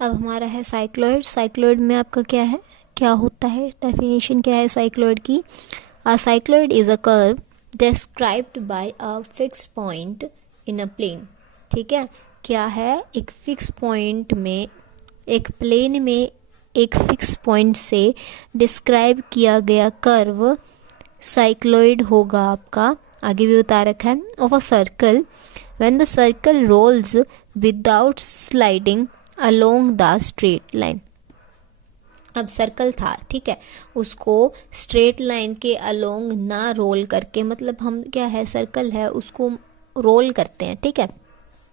अब हमारा है साइक्लॉइड। साइक्लॉइड में आपका क्या है, क्या होता है, डेफिनेशन क्या है साइक्लॉइड की। A cycloid is a curve described by a fix point in a plane. ठीक है, क्या है, एक फिक्स पॉइंट में, एक प्लेन में एक फिक्स पॉइंट से डिस्क्राइब किया गया कर्व साइक्लॉइड होगा आपका। आगे भी बता रखा है, of a circle when the circle rolls without sliding along the straight line. अब सर्कल था, ठीक है, उसको स्ट्रेट लाइन के अलोंग ना रोल करके, मतलब हम क्या है, सर्कल है उसको रोल करते हैं, ठीक है।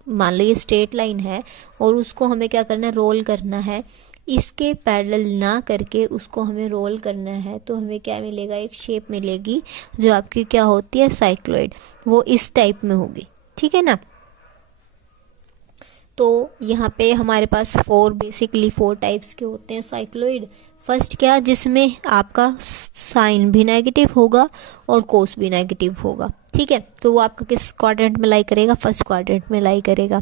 मान लो ये स्ट्रेट लाइन है और उसको हमें क्या करना है, रोल करना है। इसके पैरेलल ना करके उसको हमें रोल करना है, तो हमें क्या मिलेगा, एक शेप मिलेगी जो आपकी क्या होती है, साइक्लॉइड। वो इस टाइप में होगी, ठीक है ना। तो यहाँ पे हमारे पास बेसिकली फोर टाइप्स के होते हैं साइक्लॉइड। फर्स्ट क्या, जिसमें आपका साइन भी नेगेटिव होगा और कोस भी नेगेटिव होगा, ठीक है। तो वो आपका किस क्वाड्रेंट में लाई करेगा, फर्स्ट क्वाड्रेंट में लाई करेगा।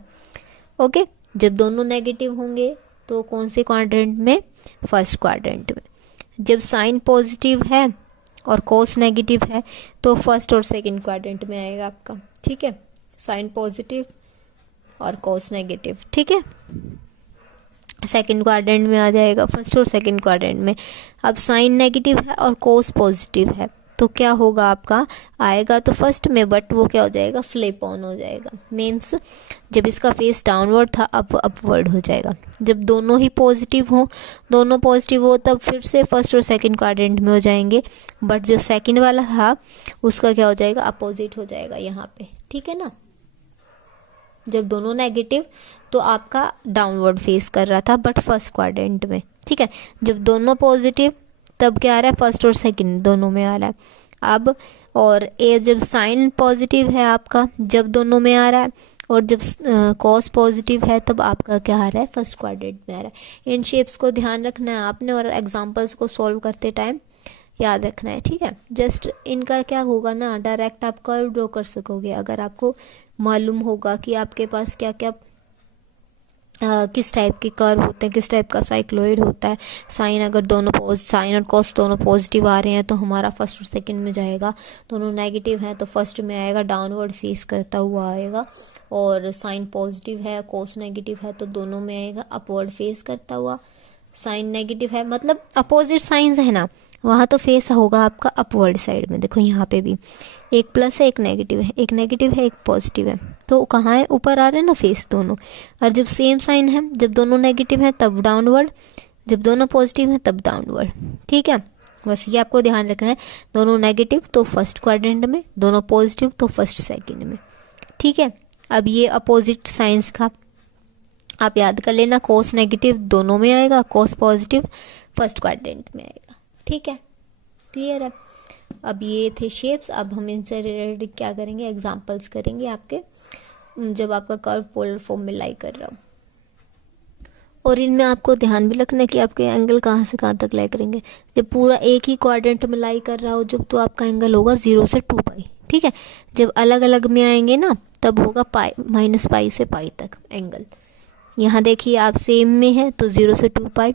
ओके, जब दोनों नेगेटिव होंगे तो कौन से क्वाड्रेंट में, फर्स्ट क्वाड्रेंट में। जब साइन पॉजिटिव है और कोस नेगेटिव है तो फर्स्ट और सेकंड क्वाड्रेंट में आएगा आपका, ठीक है। साइन पॉजिटिव और कोस नेगेटिव, ठीक है, सेकंड क्वाड्रेंट में आ जाएगा, फर्स्ट और सेकंड क्वाड्रेंट में। अब साइन नेगेटिव है और कोस पॉजिटिव है तो क्या होगा, आपका आएगा तो फर्स्ट में, बट वो क्या हो जाएगा, फ्लिप ऑन हो जाएगा। मीन्स जब इसका फेस डाउनवर्ड था अब अपवर्ड हो जाएगा। जब दोनों ही पॉजिटिव हो तब फिर से फर्स्ट और सेकंड क्वाड्रेंट में हो जाएंगे, बट जो सेकंड वाला था उसका क्या हो जाएगा, अपोजिट हो जाएगा यहाँ पे, ठीक है ना। जब दोनों नेगेटिव तो आपका डाउनवर्ड फेस कर रहा था बट फर्स्ट क्वाड्रेंट में, ठीक है। जब दोनों पॉजिटिव तब क्या आ रहा है, फर्स्ट और सेकंड दोनों में आ रहा है। अब और ए जब साइन पॉजिटिव है आपका, जब दोनों में आ रहा है, और जब कॉस पॉजिटिव है तब आपका क्या आ रहा है, फर्स्ट क्वाड्रेंट में आ रहा है। इन शेप्स को ध्यान रखना है आपने और एग्जांपल्स को सॉल्व करते टाइम याद रखना है, ठीक है। जस्ट इनका क्या होगा ना, डायरेक्ट आप कर्व ड्रॉ कर सकोगे अगर आपको मालूम होगा कि आपके पास क्या क्या किस टाइप के कर्व होते हैं, किस टाइप का साइक्लॉइड होता है। साइन अगर दोनों साइन और कॉस दोनों पॉजिटिव आ रहे हैं तो हमारा फर्स्ट और सेकंड में जाएगा। दोनों नेगेटिव हैं तो फर्स्ट में आएगा, डाउनवर्ड फेस करता हुआ आएगा। और साइन पॉजिटिव है, कॉस नेगेटिव है तो दोनों में आएगा, अपवर्ड फेस करता हुआ। साइन नेगेटिव है मतलब अपोजिट साइंस है ना, वहाँ तो फेस होगा आपका अपवर्ड साइड में। देखो यहाँ पे भी एक प्लस है, एक नेगेटिव है, एक नेगेटिव है, एक पॉजिटिव है, तो कहाँ है, ऊपर आ रहे हैं ना फेस दोनों। और जब सेम साइन है, जब दोनों नेगेटिव है तब डाउनवर्ड, जब दोनों पॉजिटिव है तब डाउनवर्ड, ठीक है। बस ये आपको ध्यान रखना है, दोनों नेगेटिव तो फर्स्ट क्वाड्रेंट में, दोनों पॉजिटिव तो फर्स्ट सेकेंड में, ठीक है। अब ये अपोजिट साइंस का आप याद कर लेना, कोस नेगेटिव दोनों में आएगा, कोस पॉजिटिव फर्स्ट क्वाड्रेंट में आएगा, ठीक है, क्लियर है। अब ये थे शेप्स। अब हम इनसे रिलेटेड क्या करेंगे, एग्जांपल्स करेंगे आपके, जब आपका कर्व पोलर फॉर्म में लाई कर रहा हो। और इनमें आपको ध्यान भी रखना है कि आपके एंगल कहाँ से कहाँ तक लाई करेंगे। जब पूरा एक ही क्वाड्रेंट में लाई कर रहा हो जब, तो आपका एंगल होगा 0 से 2 पाई, ठीक है। जब अलग अलग में आएंगे ना तब होगा -पाई से पाई तक एंगल। यहाँ देखिए आप सेम में है तो 0 से 2 पाई,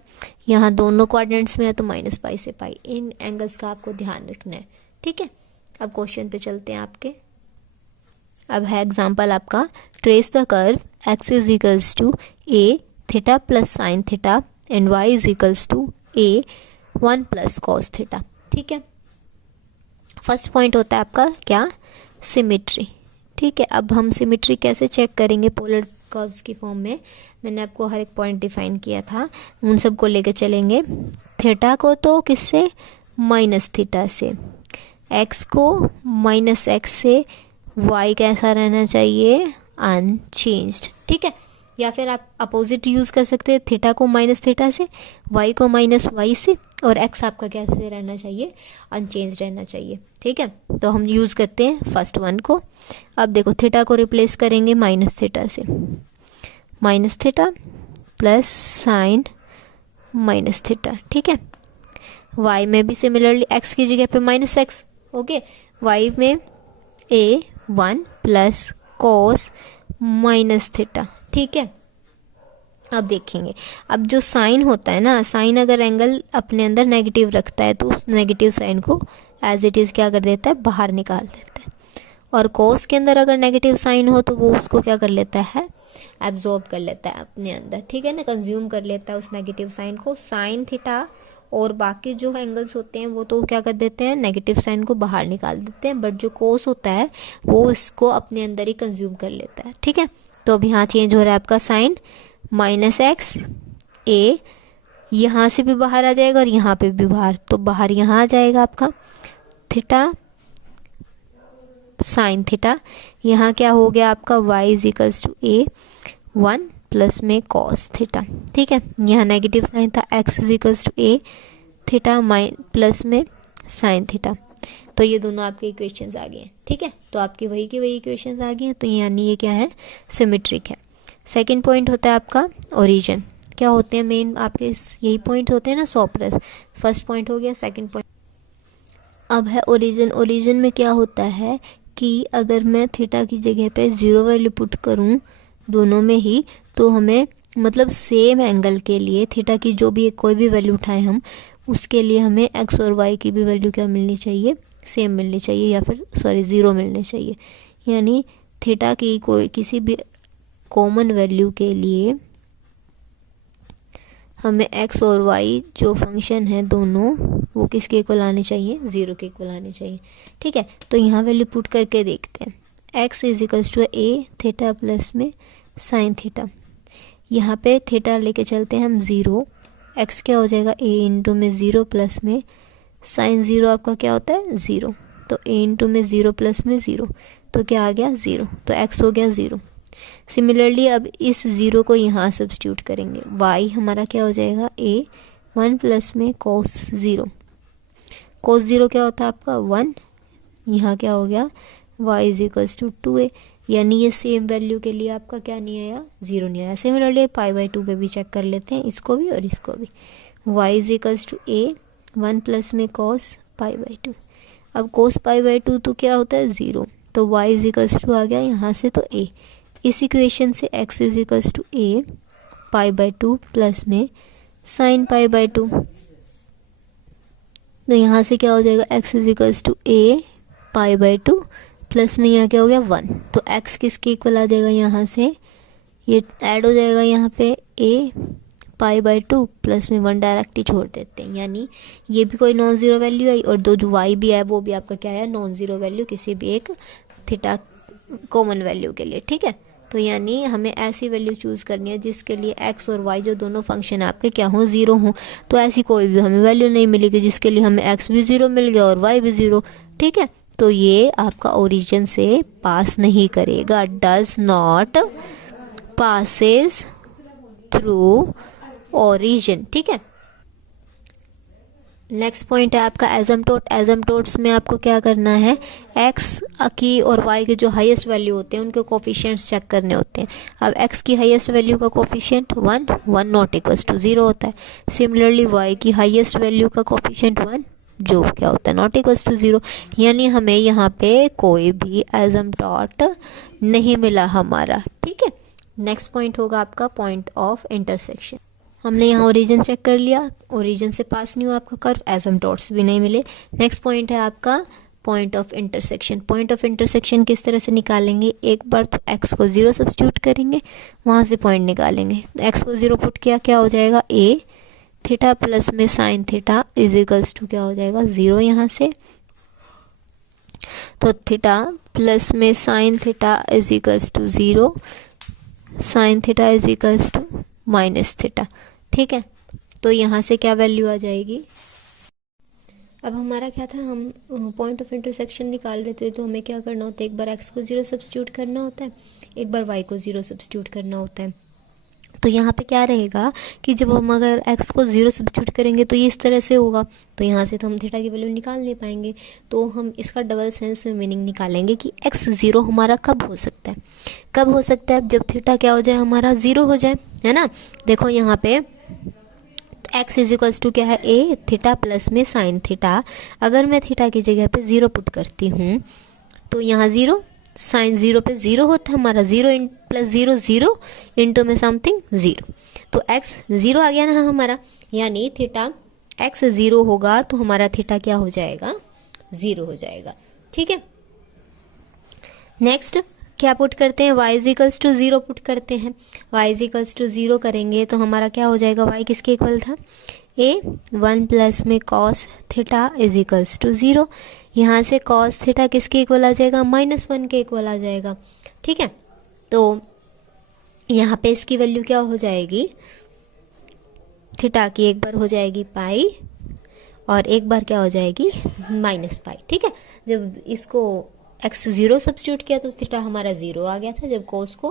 यहाँ दोनों क्वाड्रेंट्स में है तो -पाई से पाई। इन एंगल्स का आपको ध्यान रखना है, ठीक है। अब क्वेश्चन पे चलते हैं आपके। अब है एग्जांपल आपका, trace the curve x is equals to a theta plus sine theta and y is equals to a 1 plus cos theta, ठीक है। फर्स्ट पॉइंट होता है आपका क्या, सिमेट्री, ठीक है। अब हम सिमेट्री कैसे चेक करेंगे पोलर कर्व्स की फॉर्म में, मैंने आपको हर एक पॉइंट डिफाइन किया था, उन सब को लेके चलेंगे। थीटा को तो किससे, माइनस थीटा से, एक्स को माइनस एक्स से, वाई कैसा रहना चाहिए, अनचेंज्ड, ठीक है। या फिर आप अपोजिट यूज़ कर सकते हैं, थीटा को माइनस थीटा से, वाई को माइनस वाई से, और एक्स आपका कैसे रहना चाहिए, अनचेंज रहना चाहिए, ठीक है। तो हम यूज़ करते हैं फर्स्ट वन को। अब देखो थीटा को रिप्लेस करेंगे माइनस थीटा से, minus theta plus sign minus theta, ठीक है। वाई में भी सिमिलरली एक्स की जगह पे माइनस एक्स, ओके। वाई में a 1 plus cos minus theta, ठीक है। अब देखेंगे, अब जो साइन होता है ना, साइन अगर एंगल अपने अंदर नेगेटिव रखता है तो उस नेगेटिव साइन को एज इट इज़ क्या कर देता है, बाहर निकाल देता है। और कोस के अंदर अगर नेगेटिव साइन हो तो वो उसको क्या कर लेता है, एब्जॉर्ब कर लेता है अपने अंदर, ठीक है ना, कंज्यूम कर लेता है उस नेगेटिव साइन को। साइन थीटा और बाकी जो एंगल्स होते हैं वो तो क्या कर देते हैं, नेगेटिव साइन को बाहर निकाल देते हैं, बट जो कोस होता है वो इसको अपने अंदर ही कंज्यूम कर लेता है, ठीक है। तो अब यहाँ चेंज हो रहा है आपका साइन -x a, यहाँ से भी बाहर आ जाएगा और यहाँ पे भी बाहर, तो बाहर यहाँ आ जाएगा आपका थीटा साइन थीटा। यहाँ क्या हो गया आपका y = a 1 प्लस में कॉस थीटा, ठीक है। यहाँ नेगेटिव साइन था, x = a थीटा प्लस में साइन थीटा। तो ये दोनों आपके इक्वेशंस आ गए हैं, ठीक है। तो आपकी वही की वही इक्वेशंस आ गए हैं, तो यानी ये क्या है, सिमेट्रिक है। सेकंड पॉइंट होता है आपका ओरिजिन। क्या होते हैं मेन आपके यही पॉइंट होते हैं ना, 100+। फर्स्ट पॉइंट हो गया, सेकंड पॉइंट अब है ओरिजिन। ओरिजिन में क्या होता है कि अगर मैं थीटा की जगह पे 0 वैल्यू पुट करूं दोनों में ही, तो हमें मतलब सेम एंगल के लिए थीटा की जो भी कोई भी वैल्यू उठाएं हम, उसके लिए हमें x और y की भी वैल्यू क्या मिलनी चाहिए, सेम मिलनी चाहिए, या फिर 0 मिलनी चाहिए। यानी थीटा की कोई किसी भी कॉमन वैल्यू के लिए हमें x और y जो फंक्शन है दोनों वो किसके इक्वल आने चाहिए, 0 के इक्वल आने चाहिए, ठीक है। तो यहाँ वैल्यू पुट करके देखते हैं, x = a थीटा प्लस में साइन थीटा। यहाँ पे थीटा लेके चलते हैं हम 0, x क्या हो जाएगा a इंटू में 0 प्लस में साइन 0 आपका क्या होता है 0, तो a इंटू में 0 प्लस में 0, तो क्या आ गया 0, तो x हो गया 0। सिमिलरली अब इस 0 को यहाँ सब्स्टिट्यूट करेंगे, y हमारा क्या हो जाएगा a 1 प्लस में cos 0। cos 0 क्या होता है आपका 1, यहाँ क्या हो गया y = 2a, यानी ये सेम वैल्यू के लिए आपका क्या नहीं आया, 0 नहीं आया। सिमिलरली π/2 पे भी चेक कर लेते हैं, इसको भी और इसको भी। y = a 1 प्लस में cos π/2। अब cos π/2 तो क्या होता है 0, तो y = आ गया यहाँ से तो a। इस इक्वेशन से x = a π/2 प्लस में साइन π/2, तो यहाँ से क्या हो जाएगा x = a π/2 प्लस में यहाँ क्या हो गया 1, तो x किसके इक्वल आ जाएगा, यहाँ से ये ऐड हो जाएगा यहाँ पे a π/2 प्लस में 1 डायरेक्ट ही छोड़ देते हैं, यानी ये भी कोई नॉन ज़ीरो वैल्यू आई, और जो y भी है वो भी आपका क्या है, नॉन ज़ीरो वैल्यू किसी भी एक थीटा कॉमन वैल्यू के लिए, ठीक है। तो यानी हमें ऐसी वैल्यू चूज़ करनी है जिसके लिए x और y जो दोनों फंक्शन आपके क्या हों, 0 हों। तो ऐसी कोई भी हमें वैल्यू नहीं मिलेगी जिसके लिए हमें x भी 0 मिल गया और y भी 0, ठीक है। तो ये आपका ओरिजिन से पास नहीं करेगा, does not passes through origin, ठीक है। नेक्स्ट पॉइंट है आपका एजम्पटोट। एजम्पटोट्स में आपको क्या करना है, x की और y के जो हाईएस्ट वैल्यू होते हैं उनके कोफिशिएंट्स चेक करने होते हैं। अब x की हाईएस्ट वैल्यू का कोफिशिएंट 1 नॉट इक्वल्स टू 0 होता है। सिमिलरली y की हाईएस्ट वैल्यू का कोफिशिएंट 1 जो क्या होता है नॉट इक्वल्स टू 0, यानी हमें यहाँ पे कोई भी एजम्पटोट नहीं मिला हमारा, ठीक है। नेक्स्ट पॉइंट होगा आपका पॉइंट ऑफ इंटरसेक्शन। हमने यहाँ ओरिजिन चेक कर लिया, ओरिजिन से पास नहीं हुआ आपका कर्व, एजम्पटोट्स भी नहीं मिले। नेक्स्ट पॉइंट है आपका point of intersection. Point of intersection किस तरह से निकालेंगे, एक बार तो x को 0 सब्स्टिट्यूट करेंगे, वहाँ से पॉइंट निकालेंगे। तो x को 0 पुट किया, क्या हो जाएगा a थीटा प्लस में साइन थीटा इजिकल्स टू क्या हो जाएगा 0 यहाँ से, तो थीटा प्लस में sine theta equals to 0, sine theta equals to minus theta, ठीक है। तो यहाँ से क्या वैल्यू आ जाएगी, अब हमारा क्या था, हम पॉइंट ऑफ इंटरसेक्शन निकाल रहे थे, तो हमें क्या करना होता है, एक बार x को 0 सब्स्टिट्यूट करना होता है, एक बार y को 0 सब्स्टिट्यूट करना होता है। तो यहाँ पे क्या रहेगा कि जब हम अगर x को 0 सब्स्टिट्यूट करेंगे तो ये इस तरह से होगा, तो यहाँ से तो हम थीटा की वैल्यू निकाल नहीं पाएंगे। तो हम इसका डबल सेंस में मीनिंग निकालेंगे कि x 0 हमारा कब हो सकता है, कब हो सकता है, जब थीटा क्या हो जाए, हमारा 0 हो जाए, है ना। देखो यहाँ पे x इजिकल्स टू क्या है a थीटा प्लस में साइन थीटा। अगर मैं थीटा की जगह पे 0 पुट करती हूँ तो यहाँ 0 साइन 0 पे 0 होता है हमारा, 0 प्लस 0 0 इंटू में समथिंग 0। तो x 0 आ गया ना हमारा, यानी थीटा x 0 होगा तो हमारा थीटा क्या हो जाएगा, 0 हो जाएगा। ठीक है, नेक्स्ट क्या पुट करते हैं, y is equals to 0 put करते हैं। y इज इक्वल्स टू 0 करेंगे तो हमारा क्या हो जाएगा, y किसके इक्वल था, a 1 प्लस में cos theta is equals to 0। यहाँ से cos थीटा किसके इक्वल आ जाएगा, -1 के इक्वल आ जाएगा। ठीक है, तो यहाँ पे इसकी वैल्यू क्या हो जाएगी, थीटा की एक बार हो जाएगी पाई और एक बार क्या हो जाएगी -पाई। ठीक है, जब इसको x 0 सब्स्टिट्यूट किया तो थीटा हमारा 0 आ गया था। जब कोस को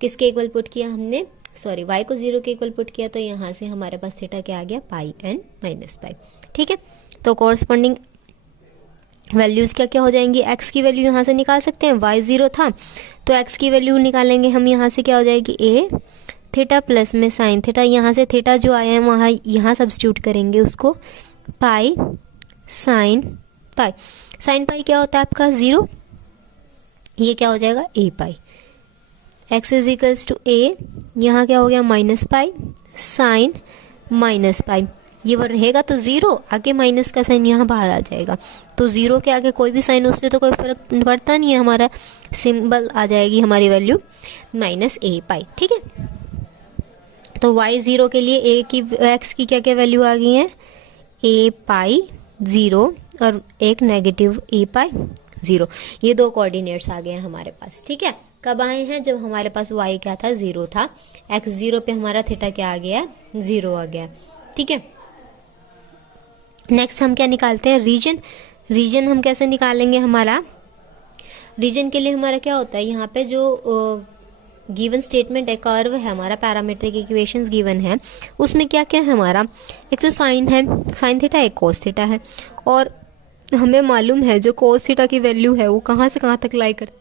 किसके इक्वल पुट किया हमने, सॉरी y को 0 के इक्वल पुट किया तो यहाँ से हमारे पास थीटा क्या आ गया, पाई एंड -पाई। ठीक है, तो कॉरस्पॉन्डिंग वैल्यूज़ क्या क्या हो जाएंगी, x की वैल्यू यहाँ से निकाल सकते हैं, y 0 था तो x की वैल्यू निकालेंगे हम, यहाँ से क्या हो जाएगी a थीटा प्लस में साइन थीटा, यहाँ से थीटा जो आया है वहाँ यहाँ सब्स्टिट्यूट करेंगे उसको, pi sine pi. Sine pi क्या होता है आपका 0, ये क्या हो जाएगा a pi. x is equals to a, यहाँ क्या हो गया -पाई साइन -पाई, ये वो रहेगा तो 0 आगे माइनस का साइन यहाँ बाहर आ जाएगा, तो 0 के आगे कोई भी साइन उससे तो कोई फर्क पड़ता नहीं है, हमारा सिंबल आ जाएगी हमारी वैल्यू -a पाई। ठीक है, तो y 0 के लिए a की x की क्या क्या वैल्यू आ गई है, a पाई 0 और एक नेगेटिव a पाई 0, ये दो कोऑर्डिनेट्स आ गए हैं हमारे पास। ठीक है, कब आए हैं, जब हमारे पास y क्या था, 0 था, x 0 पे हमारा थीटा क्या आ गया, 0 आ गया। ठीक है, नेक्स्ट हम क्या निकालते हैं, रीजन। रीजन हम कैसे निकालेंगे, हमारा रीजन के लिए हमारा क्या होता है, यहाँ पे जो गिवन स्टेटमेंट है, कर्व है हमारा, पैरामीट्रिक इक्वेशंस गिवन है, उसमें क्या क्या है हमारा, एक तो साइन है, साइन थीटा, एक कोस थीटा है, और हमें मालूम है जो कोस थीटा की वैल्यू है वो कहाँ से कहाँ तक लाई करती,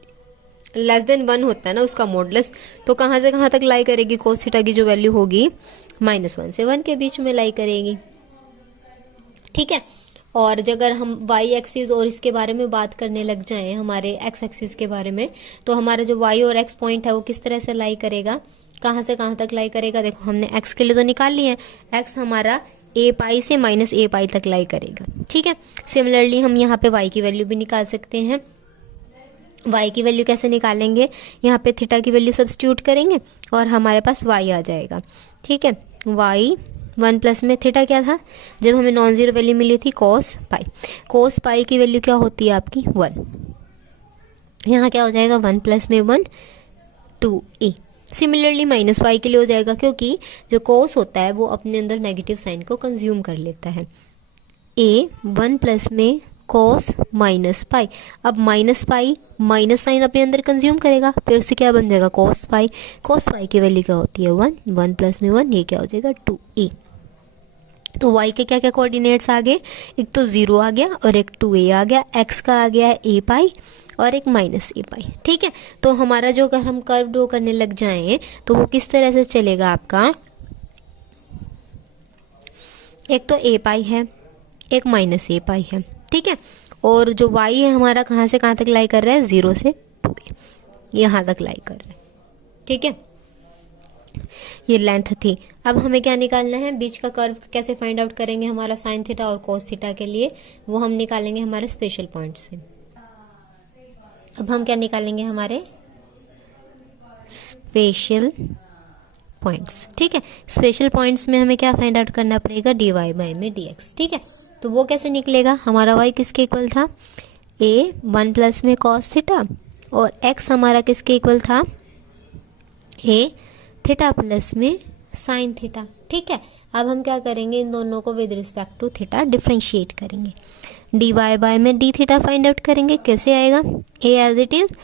लेस देन 1 होता है ना उसका मॉडुलस, तो कहाँ से कहाँ तक लाई करेगी, कोस थीटा की जो वैल्यू होगी -1 से 1 के बीच में लाई करेगी। ठीक है, और अगर हम y एक्सिस और इसके बारे में बात करने लग जाएं, हमारे x एक्सिस के बारे में, तो हमारा जो y और x पॉइंट है वो किस तरह से लाई करेगा, कहाँ से कहाँ तक लाई करेगा, देखो हमने x के लिए तो निकाल लिया है, x हमारा a पाई से -a पाई तक लाई करेगा। ठीक है, सिमिलरली हम यहाँ पे y की वैल्यू भी निकाल सकते हैं। y की वैल्यू कैसे निकालेंगे, यहाँ पे थीटा की वैल्यू सब्स्टिट्यूट करेंगे और हमारे पास y आ जाएगा। ठीक है, y 1 प्लस में थीटा क्या था, जब हमें नॉन जीरो वैल्यू मिली थी कोस पाई, कोस पाई की वैल्यू क्या होती है आपकी 1, यहाँ क्या हो जाएगा 1 प्लस में 1 2a। सिमिलरली -y के लिए हो जाएगा, क्योंकि जो कोस होता है वो अपने अंदर नेगेटिव साइन को कंज्यूम कर लेता है। a 1 प्लस में कोस -पाई, अब -पाई माइनस साइन अपने अंदर कंज्यूम करेगा, फिर से क्या बन जाएगा कोस पाई की वैल्यू क्या होती है 1 प्लस में 1, ये क्या हो जाएगा 2a। तो y के क्या क्या कोऑर्डिनेट्स आ गए, एक तो 0 आ गया और एक 2a आ गया, x का आ गया है a पाई और एक -a पाई। ठीक है, तो हमारा जो अगर हम कर्व ड्रॉ करने लग जाएं तो वो किस तरह से चलेगा आपका, एक तो a पाई है, एक -a पाई है। ठीक है, और जो y है हमारा कहाँ से कहाँ तक लाई कर रहा है, 0 से 2a यहाँ तक लाई कर रहा है। ठीक है, ये लेंथ थी। अब हमें क्या निकालना है, बीच का कर्व कैसे फाइंड आउट करेंगे, हमारा साइन थीटा और कोस थीटा के लिए वो हम निकालेंगे हमारे स्पेशल पॉइंट से। अब हम क्या निकालेंगे, हमारे स्पेशल पॉइंट्स। ठीक है, स्पेशल पॉइंट्स में हमें क्या फाइंड आउट करना पड़ेगा, dy बाई में dx। ठीक है, तो वो कैसे निकलेगा, हमारा y किसके इक्वल था, a 1 प्लस में cos थीटा और x हमारा किसके इक्वल था, a थीटा प्लस में साइन थीटा। ठीक है, अब हम क्या करेंगे, इन दोनों को with respect to theta differentiate करेंगे, dy बाय में d थीटा फाइंड आउट करेंगे, कैसे आएगा, a एज इट इज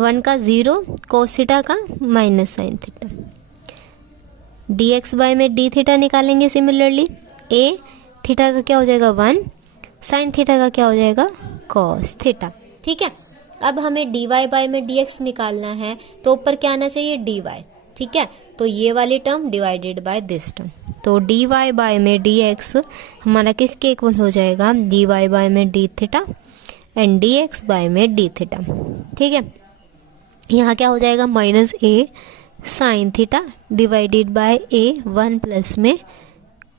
1 का 0 cos थीटा का minus sine theta, dx by में d थीटा निकालेंगे, सिमिलरली a थीटा का क्या हो जाएगा 1, साइन थीटा का क्या हो जाएगा cos थीटा। ठीक है, अब हमें dy बाय में dx निकालना है, तो ऊपर क्या आना चाहिए dy। ठीक है, तो ये वाली term divided by this term, तो dy बाय में dx हमारा किसके इक्वल हो जाएगा, dy बाय में d theta and dx by में d थीटा। ठीक है, यहाँ क्या हो जाएगा -a sine theta divided by a 1 plus में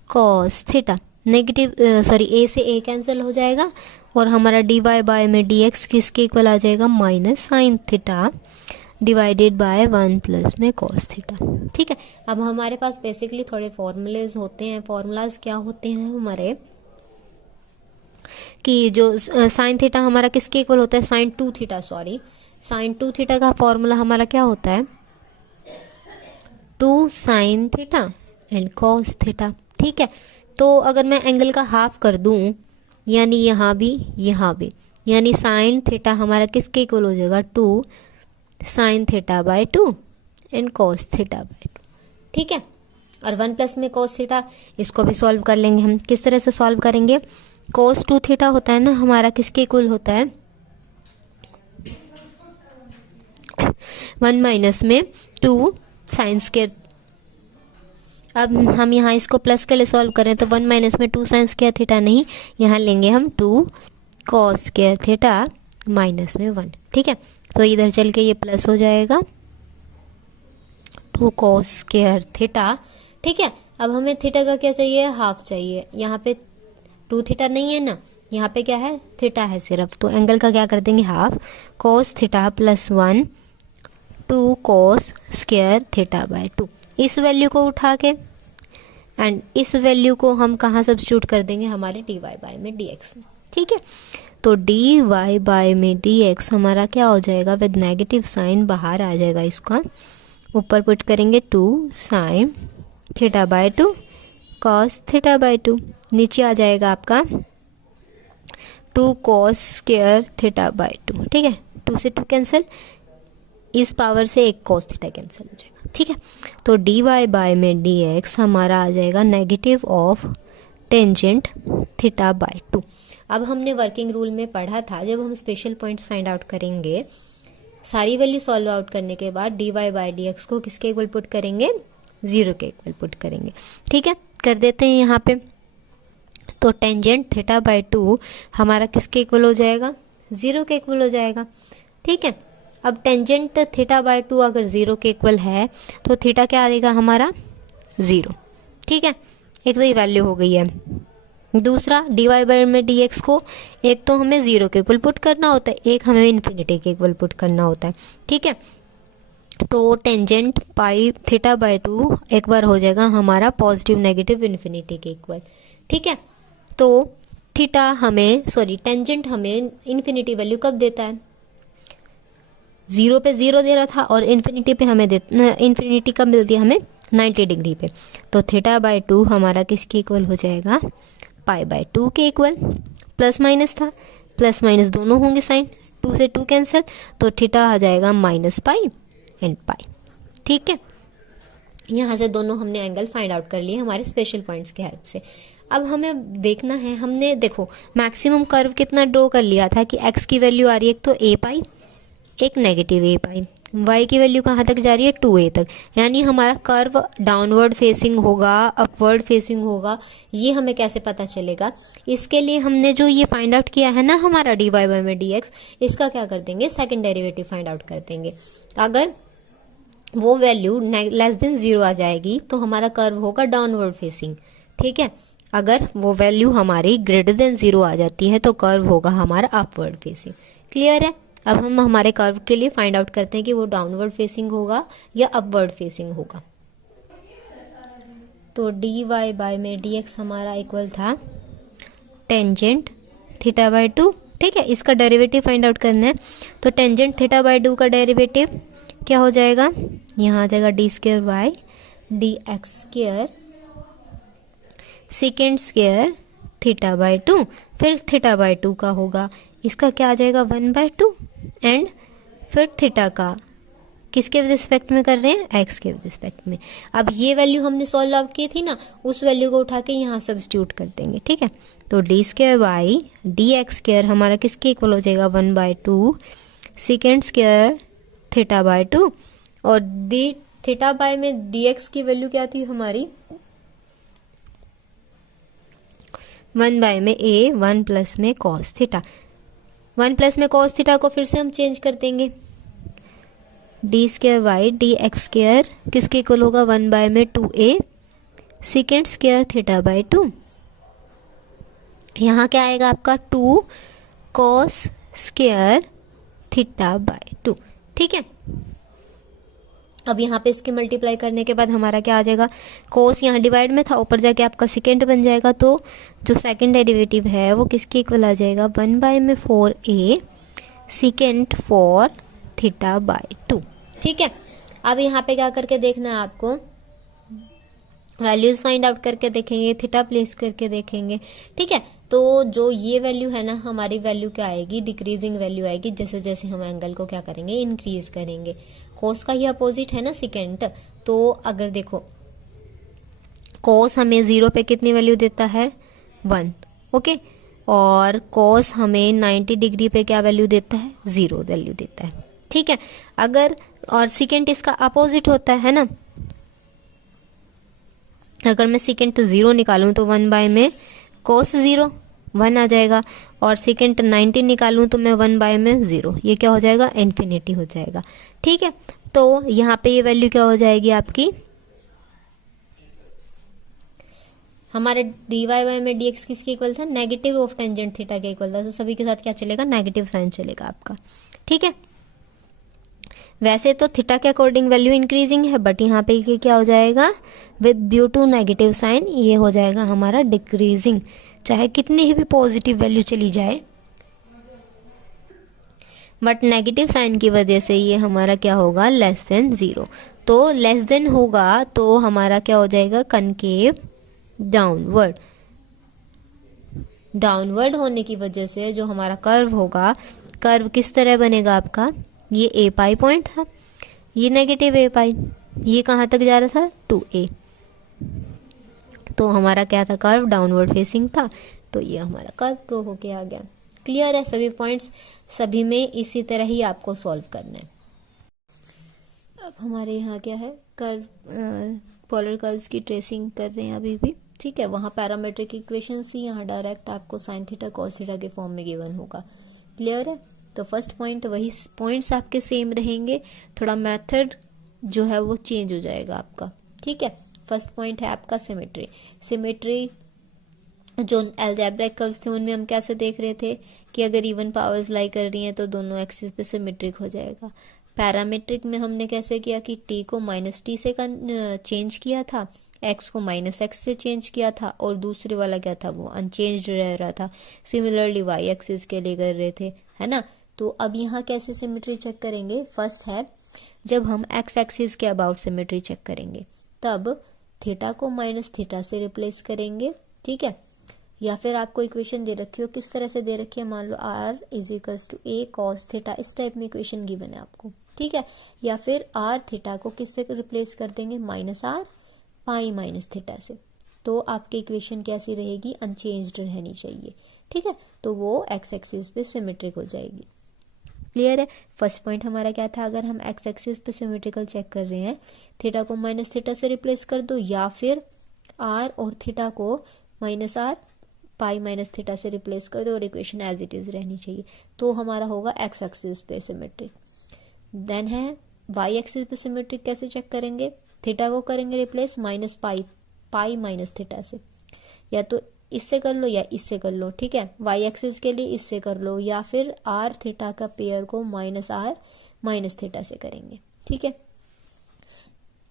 कॉस थीटा। नेगेटिव ए से ए कैंसिल हो जाएगा और हमारा डी वाई बाय में डी एक्स किसके इक्वल आ जाएगा, minus sine theta divided bye 1 plus में कॉस थीटा। ठीक है, अब हमारे पास बेसिकली थोड़े फॉर्मूलेज होते हैं। फॉर्मूलाज क्या होते हैं हमारे, कि जो साइन थीटा हमारा किसके इक्वल होता है, साइन 2 थीटा, साइन 2 थीटा का फॉर्मूला हमारा क्या होता है, 2 sign theta and cos theta. ठीक है, तो अगर मैं एंगल का हाफ कर दूं, यानी यहाँ भी, यानी साइन थीटा हमारा किसके इक्वल हो जाएगा, 2 sine theta by 2 and cos theta by 2। ठीक है, और 1 प्लस में कॉस थीटा, इसको भी सॉल्व कर लेंगे हम। किस तरह से सॉल्व करेंगे, कॉस 2 थीटा होता है ना हमारा किसके इक्वल होता है, 1 माइनस में 2 साइन स्क्वायर। अब हम यहाँ इसको प्लस के लिए सॉल्व करें तो 1 माइनस में 2 साइन स्क्वायर थीटा नहीं, यहाँ लेंगे हम 2 कॉस स्क्वायर थीटा माइनस में 1। ठीक है, तो इधर चल के ये प्लस हो जाएगा 2 कॉस स्क्वायर थीटा। ठीक है, अब हमें थीटा का क्या चाहिए, हाफ चाहिए। यहाँ पे 2 थीटा नहीं है ना, यहाँ पे क्या है, थीटा है सिर्फ, तो एंगल का क्या कर देंगे, half cos theta plus 1 2 cos square theta by 2। इस वैल्यू को उठा के एंड इस वैल्यू को हम कहाँ सब्स्टिट्यूट कर देंगे, हमारे डी वाई बाय में डी एक्स में। ठीक है, तो डी वाई बाय में डी एक्स हमारा क्या हो जाएगा, विद नेगेटिव साइन बाहर आ जाएगा, इसका ऊपर पुट करेंगे 2 sine theta by 2 cos theta by 2, नीचे आ जाएगा आपका 2 कॉस स्क्वायर थीटा बाय 2। ठीक है, 2 से 2 कैंसिल, इस पावर से एक कॉस थीटा कैंसिल हो जाएगा। ठीक है, तो डी वाई बाय में डी एक्स हमारा आ जाएगा negative of tangent theta by 2। अब हमने वर्किंग रूल में पढ़ा था, जब हम स्पेशल पॉइंट्स फाइंड आउट करेंगे, सारी वैल्यू सॉल्व आउट करने के बाद d y by d x को किसके इक्वल पुट करेंगे, 0 के इक्वल पुट करेंगे। ठीक है, कर देते हैं यहाँ पे, तो टेंजेंट थीटा बाय 2 हमारा किसके इक्वल हो जाएगा, 0 के इक्वल हो जाएगा। ठीक है, अब टेंजेंट थीटा बाय 2 अगर 0 के इक्वल है तो थीटा क्या आ जाएगा हमारा, 0। ठीक है, एक तो ये वैल्यू हो गई है। दूसरा, डी वाई बाय में डी एक्स को एक तो हमें 0 के इक्वल पुट करना होता है, एक हमें इन्फिनिटी के इक्वल पुट करना होता है। ठीक है, तो टेंजेंट पाई थीटा बाय 2 एक बार हो जाएगा हमारा पॉजिटिव नेगेटिव इन्फिनिटी के इक्वल। ठीक है, तो थीटा हमें टेंजेंट हमें इन्फिनिटी वैल्यू कब देता है, 0 पे 0 दे रहा था, और इन्फिनिटी पे हमें इन्फिनिटी कब मिलती है हमें, 90 डिग्री पे। तो थीटा बाय 2 हमारा किसके इक्वल हो जाएगा, पाई बाय 2 के इक्वल। प्लस माइनस था, प्लस माइनस दोनों होंगे साइन, 2 से 2 कैंसिल, तो थीटा आ जाएगा माइनस पाई एंड पाई। ठीक है, यहाँ से दोनों हमने एंगल फाइंड आउट कर लिए हमारे स्पेशल पॉइंट्स की हेल्प से। अब हमें देखना है, हमने देखो मैक्सिमम कर्व कितना ड्रॉ कर लिया था कि एक्स की वैल्यू आ रही है एक तो ए पाई, एक नेगेटिव ए पाई, वाई की वैल्यू कहाँ तक जा रही है, 2a तक, यानी हमारा कर्व डाउनवर्ड फेसिंग होगा, अपवर्ड फेसिंग होगा। ये हमें कैसे पता चलेगा, इसके लिए हमने जो ये फाइंड आउट किया है ना हमारा डी वाई बाय में डी एक्स, इसका क्या कर देंगे, सेकंड डेरिवेटिव फाइंड आउट कर देंगे। अगर वो वैल्यू लेस देन 0 आ जाएगी तो हमारा कर्व होगा डाउनवर्ड फेसिंग। ठीक है, अगर वो वैल्यू हमारी ग्रेटर देन 0 आ जाती है तो कर्व होगा हमारा अपवर्ड फेसिंग। क्लियर है, अब हम हमारे कर्व के लिए फाइंड आउट करते हैं कि वो डाउनवर्ड फेसिंग होगा या अपवर्ड फेसिंग होगा। तो डी वाई बाय में डी एक्स हमारा इक्वल था टेंजेंट थीटा बाय 2। ठीक है, इसका डेरिवेटिव फाइंड आउट करना है, तो टेंजेंट थीटा बाय 2 का डेरिवेटिव क्या हो जाएगा, यहाँ आ जाएगा d square y d x square second square theta by 2, फिर थीटा बाय 2 का होगा, इसका क्या आ जाएगा 1/2 एंड फिर थीटा का किसके रिस्पेक्ट में कर रहे हैं, एक्स के रिस्पेक्ट में। अब ये वैल्यू हमने सॉल्व आउट की थी ना, उस वैल्यू को उठा के यहाँ सब्स्टिट्यूट कर देंगे। ठीक है, तो D square by D x square हमारा किसके इक्वल हो जाएगा 1/2 सेकेंड स्क्वायर थीटा बाय 2, और डी थीटा बाय में डी एक्स की वैल्यू क्या थी हमारी 1 बाय में ए 1 प्लस में कॉस थीटा, 1 प्लस में कॉस थीटा को फिर से हम चेंज कर देंगे, d square y d x square किसके इक्वल होगा 1 में 2a second square theta by 2। यहाँ क्या आएगा आपका 2 कॉस स्क्वायर थीटा बाई 2। ठीक है, अब यहाँ पे इसके मल्टीप्लाई करने के बाद हमारा क्या आ जाएगा, कोस यहाँ डिवाइड में था, ऊपर जाके आपका सेकेंड बन जाएगा, तो जो सेकेंड डेरिवेटिव है वो किसके इक्वल आ जाएगा 1 में 4a second for theta by 2। ठीक है, अब यहाँ पे क्या करके देखना है आपको, वैल्यूज फाइंड आउट करके देखेंगे, थीटा प्लेस करके देखेंगे। ठीक है, तो जो ये वैल्यू है ना, हमारी वैल्यू क्या आएगी, डिक्रीजिंग वैल्यू आएगी जैसे जैसे हम एंगल को क्या करेंगे, इंक्रीज करेंगे। कोस का ही अपोजिट है ना सेकेंड, तो अगर देखो कोस हमें 0 पे कितनी वैल्यू देता है 1, ओके, और कोस हमें 90 डिग्री पे क्या वैल्यू देता है 0 वैल्यू देता है। ठीक है, अगर और सेकेंड इसका अपोजिट होता है ना, अगर मैं सेकेंड तो 0 निकालूं तो 1 में कोस 0 1 आ जाएगा, और सेकेंड 90 निकालूं तो मैं 1 में 0, ये क्या हो जाएगा इन्फिनिटी हो जाएगा। ठीक है, तो यहाँ पे ये वैल्यू क्या हो जाएगी आपकी, हमारे डी वाई में डी एक्स किसके इक्वल था, नेगेटिव ऑफ टेंजेंट थीटा के इक्वल था, तो सभी के साथ क्या चलेगा, नेगेटिव साइन चलेगा आपका। ठीक है, वैसे तो थीटा के अकॉर्डिंग वैल्यू इंक्रीजिंग है, बट यहाँ पे ये क्या हो जाएगा with due to negative sign ये हो जाएगा हमारा डिक्रीजिंग, चाहे कितनी भी पॉजिटिव वैल्यू चली जाए, बट नेगेटिव साइन की वजह से ये हमारा क्या होगा लेस देन 0। तो लेस देन होगा तो हमारा क्या हो जाएगा कनकेव डाउनवर्ड, डाउनवर्ड होने की वजह से जो हमारा कर्व होगा, कर्व किस तरह बनेगा आपका, ये ए पाई पॉइंट था, ये नेगेटिव ए पाई, ये कहाँ तक जा रहा था 2a, तो हमारा क्या था कर्व डाउनवर्ड फेसिंग था, तो ये हमारा कर्व ड्रॉ होके आ गया। क्लियर है, सभी पॉइंट्स सभी में इसी तरह ही आपको सॉल्व करना है। अब हमारे यहाँ क्या है, कर्व पोलर कर्व्स की ट्रेसिंग कर रहे हैं अभी भी। ठीक है, वहाँ पैरामेट्रिक इक्वेशंस थी, यहाँ डायरेक्ट आपको साइन थीटा कॉस थीटा के फॉर्म में गिवन होगा। क्लियर है, तो फर्स्ट पॉइंट वही पॉइंट्स आपके सेम रहेंगे, थोड़ा मेथड जो है वो चेंज हो जाएगा आपका। ठीक है, फर्स्ट पॉइंट है आपका सिमेट्री। सिमेट्री जो अलजेब्रिक कर्व्स थे उनमें हम कैसे देख रहे थे कि अगर इवन पावर्स लाई कर रही हैं तो दोनों एक्सिस पे सिमेट्रिक हो जाएगा। पैरामेट्रिक में हमने कैसे किया कि t को -t से चेंज किया था, x को -x से चेंज किया था, और दूसरे वाला क्या था वो अनचेंज्ड रह रहा था। सिमिलरली y एक्सिस के लिए कर रहे थे, है ना। तो अब यहाँ कैसे सिमेट्री चेक करेंगे, फर्स्ट है जब हम x एक्सिस के अबाउट सिमेट्री चेक करेंगे तब थीटा को -थीटा से रिप्लेस करेंगे। ठीक है, या फिर आपको इक्वेशन दे रखी हो, किस तरह से दे रखी है, मान लो r = a cos थीटा, इस टाइप में इक्वेशन गिवन है आपको। ठीक है, या फिर r थीटा को किससे रिप्लेस कर देंगे -r पाई माइनस थीटा से, तो आपकी इक्वेशन कैसी रहेगी, अनचेंज्ड रहनी चाहिए। ठीक है, तो वो x एक्सिस पे सिमेट्रिक हो जाएगी। क्लियर है, फर्स्ट पॉइंट हमारा क्या था, अगर हम x एक्सिस पे सिमेट्रिकल चेक कर रहे हैं, थीटा को -थीटा से रिप्लेस कर दो, या फिर r और थीटा को -r पाई माइनस थीटा से रिप्लेस कर दो, और इक्वेशन एज इट इज रहनी चाहिए, तो हमारा होगा x एक्सिस पे सिमेट्रिक। देन है y एक्सिस पे सिमेट्रिक कैसे चेक करेंगे, थीटा को करेंगे रिप्लेस पाई माइनस थीटा से, या तो इससे कर लो या इससे कर लो। ठीक है, y एक्सिस के लिए इससे कर लो, या फिर r थीटा का पेयर को -r माइनस थीटा से करेंगे। ठीक है,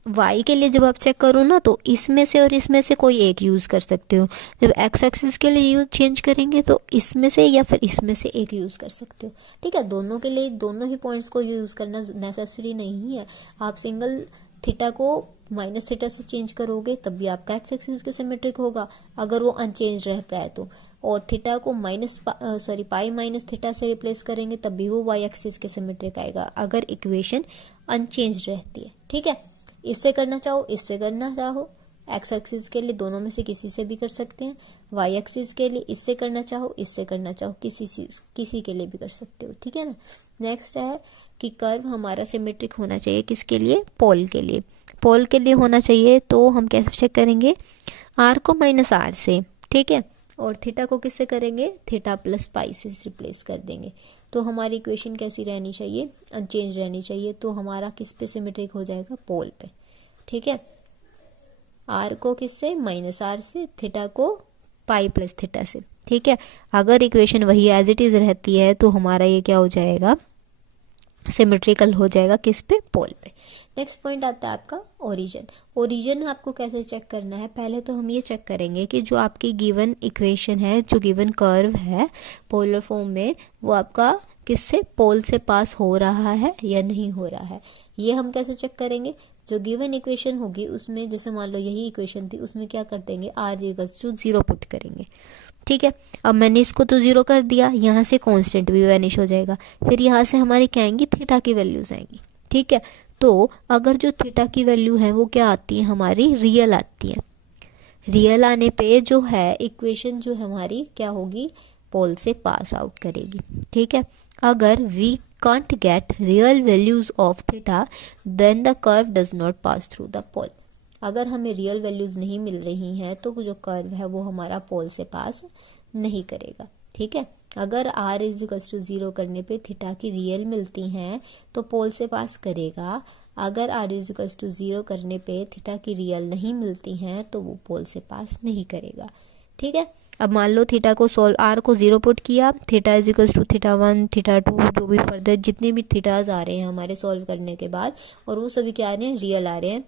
y के लिए जब आप चेक करो ना तो इसमें से और इसमें से कोई एक यूज़ कर सकते हो। जब x एक्सिस के लिए यूज चेंज करेंगे तो इसमें से या फिर इसमें से एक यूज़ कर सकते हो। ठीक है, दोनों के लिए दोनों ही पॉइंट्स को यूज़ करना नेसेसरी नहीं है। आप सिंगल थीटा को -थीटा से चेंज करोगे तब भी आपका x एक्सिस के सिमेट्रिक होगा, अगर वो अनचेंज रहता है तो, और थीटा को पाई माइनस थीटा से रिप्लेस करेंगे तब भी वो y एक्सिस के सिमेट्रिक आएगा, अगर इक्वेशन अनचेंज रहती है। ठीक है, इससे करना चाहो इससे करना चाहो, x एक्सिस के लिए दोनों में से किसी से भी कर सकते हैं, y एक्सिस के लिए इससे करना चाहो इससे करना चाहो, किसी के लिए भी कर सकते हो। ठीक है ना। नेक्स्ट है कि कर्व हमारा सिमेट्रिक होना चाहिए, किसके लिए, पोल के लिए। पोल के लिए होना चाहिए तो हम कैसे चेक करेंगे, r को -r से। ठीक है, और थीटा को किससे करेंगे, थीटा प्लस पाई से रिप्लेस कर देंगे। तो हमारी इक्वेशन कैसी रहनी चाहिए, अनचेंज रहनी चाहिए। तो हमारा किस पे सिमेट्रिक हो जाएगा, पोल पे। ठीक है, आर को किससे, माइनस आर से, थीटा को पाई प्लस थीटा से। ठीक है, अगर इक्वेशन वही एज इट इज रहती है तो हमारा ये क्या हो जाएगा, सिमेट्रिकल हो जाएगा, किस पे, पोल पे। नेक्स्ट पॉइंट आता है आपका ओरिजिन। ओरिजिन आपको कैसे चेक करना है, पहले तो हम ये चेक करेंगे कि जो आपकी गिवन इक्वेशन है, जो गिवन कर्व है पोलर फॉर्म में, वो आपका किससे, पोल से पास हो रहा है या नहीं हो रहा है। ये हम कैसे चेक करेंगे, जो गिवन इक्वेशन होगी उसमें, जैसे मान लो यही इक्वेशन थी, उसमें क्या कर देंगे, आर इक्वल्स टू 0 पुट करेंगे। ठीक है, अब मैंने इसको तो 0 कर दिया, यहाँ से कांस्टेंट भी वैनिश हो जाएगा, फिर यहाँ से हमारी क्या आएंगी, थीटा की वैल्यूज आएंगी। ठीक है, तो अगर जो थीटा की वैल्यू है वो क्या आती है, हमारी रियल आती है। रियल आने पे जो है इक्वेशन जो हमारी क्या होगी, पोल से पास आउट करेगी। ठीक है, अगर we can't get real values of theta then the curve does not pass through the pole. अगर हमें रियल वैल्यूज नहीं मिल रही हैं तो जो कर्व है वो हमारा पोल से पास नहीं करेगा। ठीक है, अगर r इज इक्वल्स टू 0 करने पे थीटा की रियल मिलती हैं तो पोल से पास करेगा। अगर r इज इक्वल्स टू 0 करने पे थीटा की रियल नहीं मिलती हैं तो वो पोल से पास नहीं करेगा। ठीक है, अब मान लो थीटा को सॉल्व, r को 0 पुट किया, theta is equals to theta 1, theta 2, जो भी फर्दर जितने भी थीटाज आ रहे हैं हमारे सॉल्व करने के बाद, और वो सभी क्या आ रहे हैं, रियल आ रहे हैं,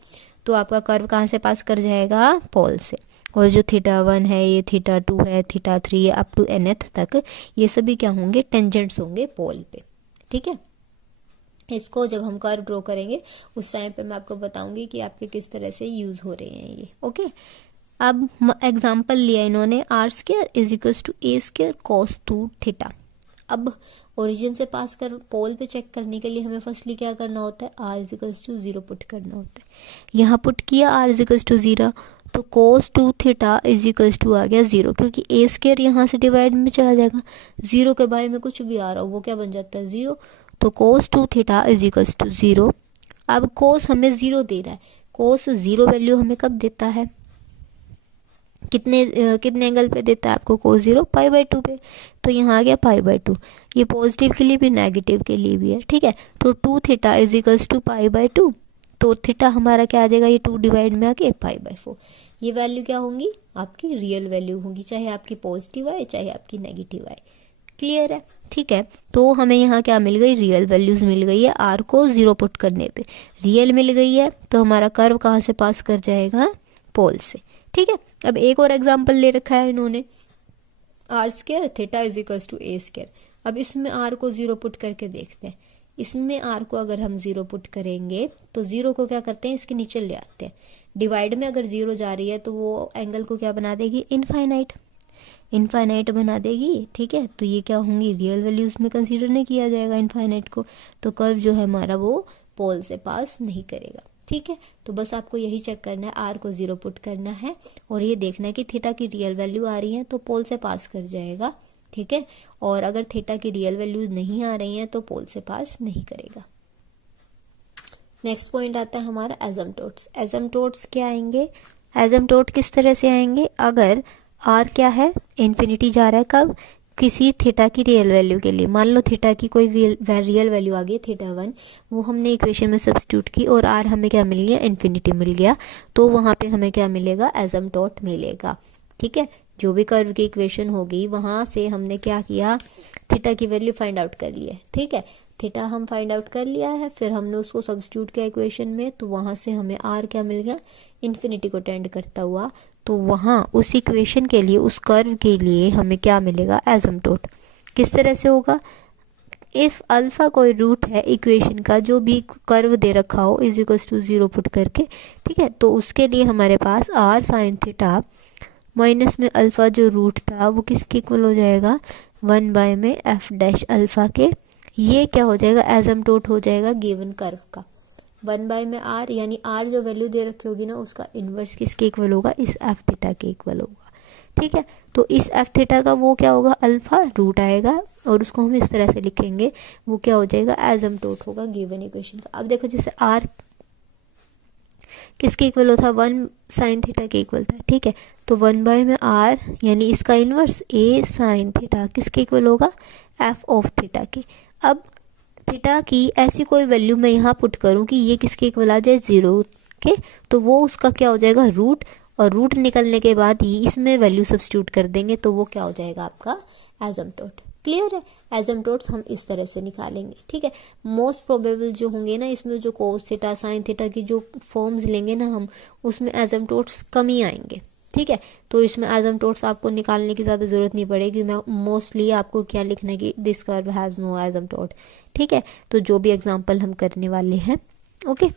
तो आपका कर्व कहाँ से पास कर जाएगा, पोल से। और जो थीटा 1 है, ये थीटा 2 है, थीटा 3 है, अप टू nth तक, ये सभी क्या होंगे, टेंजेंट्स होंगे पोल पे। ठीक है, इसको जब हम कर्व ड्रॉ करेंगे उस टाइम पे मैं आपको बताऊंगी कि आपके किस तरह से यूज हो रहे हैं ये। ओके, अब एग्जाम्पल लिया इन्होंने, r square is equals to a square cos 2 theta. अब ओरिजिन से पास कर पोल पे चेक करने के लिए हमें फर्स्टली क्या करना होता है, r is equals to 0 put करना होता है। यहाँ पुट किया आर इज इक्वल्स टू 0, तो कोस 2 थीटा इज इक्वल्स टू आ गया 0, क्योंकि ए स्क्वायर यहाँ से डिवाइड में चला जाएगा, 0 के बारे में कुछ भी आ रहा हो वो क्या बन जाता है, 0। तो कोस 2 थीटा इज इक्वल्स टू 0। अब कोस हमें 0 दे रहा है, कोस 0 वैल्यू हमें कब देता है, कितने एंगल पे देता है आपको, कोस 0 π/2 पे। तो यहाँ आ गया π/2, ये पॉजिटिव के लिए भी नेगेटिव के लिए भी है। ठीक है, तो 2 थीटा इज इक्वल्स टू π/2, तो थीटा हमारा क्या आ जाएगा, ये 2 डिवाइड में आके π/4। ये वैल्यू क्या होंगी, आपकी रियल वैल्यू होंगी, चाहे आपकी पॉजिटिव आए चाहे आपकी नेगेटिव आए। क्लियर है। ठीक है, तो हमें यहाँ क्या मिल गई, रियल वैल्यूज मिल गई है। आर को 0 पुट करने पे रियल मिल गई है, तो हमारा कर्व कहाँ से पास कर जाएगा, पोल से। ठीक है, अब एक और एग्जांपल ले रखा है इन्होंने, r square theta is equals to a square. अब इसमें आर को 0 पुट करके देखते हैं। इसमें आर को अगर हम 0 पुट करेंगे तो 0 को क्या करते हैं, इसके नीचे ले आते हैं। डिवाइड में अगर 0 जा रही है तो वो एंगल को क्या बना देगी, इनफाइनाइट बना देगी। ठीक है, तो ये क्या होंगी, रियल वैल्यूज में कंसीडर नहीं किया जाएगा इनफाइनाइट को, तो कर्व जो है हमारा वो पोल से पास नहीं करेगा। ठीक है, तो बस आपको यही चेक करना है, आर को 0 पुट करना है और ये देखना है कि थीटा की रियल वैल्यू आ रही है तो पोल से पास कर जाएगा। ठीक है, और अगर थीटा की रियल वैल्यूज नहीं आ रही हैं तो पोल से पास नहीं करेगा। नेक्स्ट पॉइंट आता है हमारा एजम्पटोट्स। एजम्पटोट्स क्या आएंगे, एजम्पटोट किस तरह से आएंगे, अगर आर क्या है, इन्फिनिटी जा रहा है, कब, किसी थीटा की रियल वैल्यू के लिए। मान लो थीटा की कोई रियल वैल्यू आ गई, थीटा 1, वो हमने इक्वेशन में सब्स्टिट्यूट की और आर हमें क्या मिल गया, इन्फिनिटी मिल गया, तो वहाँ पे हमें क्या मिलेगा, एजम्पटोट मिलेगा। ठीक है, जो भी कर्व की इक्वेशन होगी वहाँ से हमने क्या किया, थीटा की वैल्यू फाइंड आउट कर लिया है। ठीक है, थीटा हम फाइंड आउट कर लिया है, फिर हमने उसको सब्स्टिट्यूट किया इक्वेशन में, तो वहाँ से हमें आर क्या मिल गया, इन्फिनिटी को टेंड करता हुआ। तो वहाँ उस इक्वेशन के लिए, उस कर्व के लिए हमें क्या मिलेगा, एजम्पटोट। किस तरह से होगा, इफ़ अल्फ़ा कोई रूट है इक्वेशन का, जो भी कर्व दे रखा हो इज इक्वल्स टू 0 पुट करके। ठीक है, तो उसके लिए हमारे पास आर साइन थीटा माइनस में अल्फ़ा जो रूट था वो किसके इक्वल हो जाएगा, 1 में एफ डैश अल्फ़ा के। ये क्या हो जाएगा, एजम्पटोट हो जाएगा गिवन कर्व का। 1 में आर, यानी आर जो वैल्यू दे रखी होगी ना उसका इन्वर्स किसके इक्वल होगा, इस एफ थीटा के इक्वल होगा। ठीक है, तो इस एफ थीटा का वो क्या होगा, अल्फा रूट आएगा और उसको हम इस तरह से लिखेंगे, वो क्या हो जाएगा, एजम्पटोट होगा गिवन इक्वेशन का। अब देखो जैसे आर किसके इक्वल होता, 1 साइन थीटा के इक्वल था, ठीक है। तो 1/r यानी इसका इन्वर्स a साइन थीटा किसके इक्वल होगा, f ऑफ थीटा के। अब थीटा की ऐसी कोई वैल्यू मैं यहाँ पुट करूँ कि ये किसके इक्वल आ जाए, 0 के, तो वो उसका क्या हो जाएगा, रूट, और रूट निकलने के बाद ही इसमें वैल्यू सब्स्टिट्यूट कर देंगे तो वो क्या हो जाएगा आपका एसिम्पटोट। क्लियर है, एसिम्पटोट्स हम इस तरह से निकालेंगे, ठीक है। मोस्ट प्रोबेबल जो होंगे ना इसमें, जो कोस थीटा साइन थीटा की जो फॉर्म्स लेंगे ना हम, उसमें एसिम्पटोट्स कम ही आएंगे, ठीक है। तो इसमें एसिम्पटोट्स आपको निकालने की ज़्यादा ज़रूरत नहीं पड़ेगी। मैं मोस्टली आपको क्या लिखना है कि दिस कर्व हैज़ नो एसिम्पटोट, ठीक है। तो जो भी एग्जांपल हम करने वाले हैं, ओके,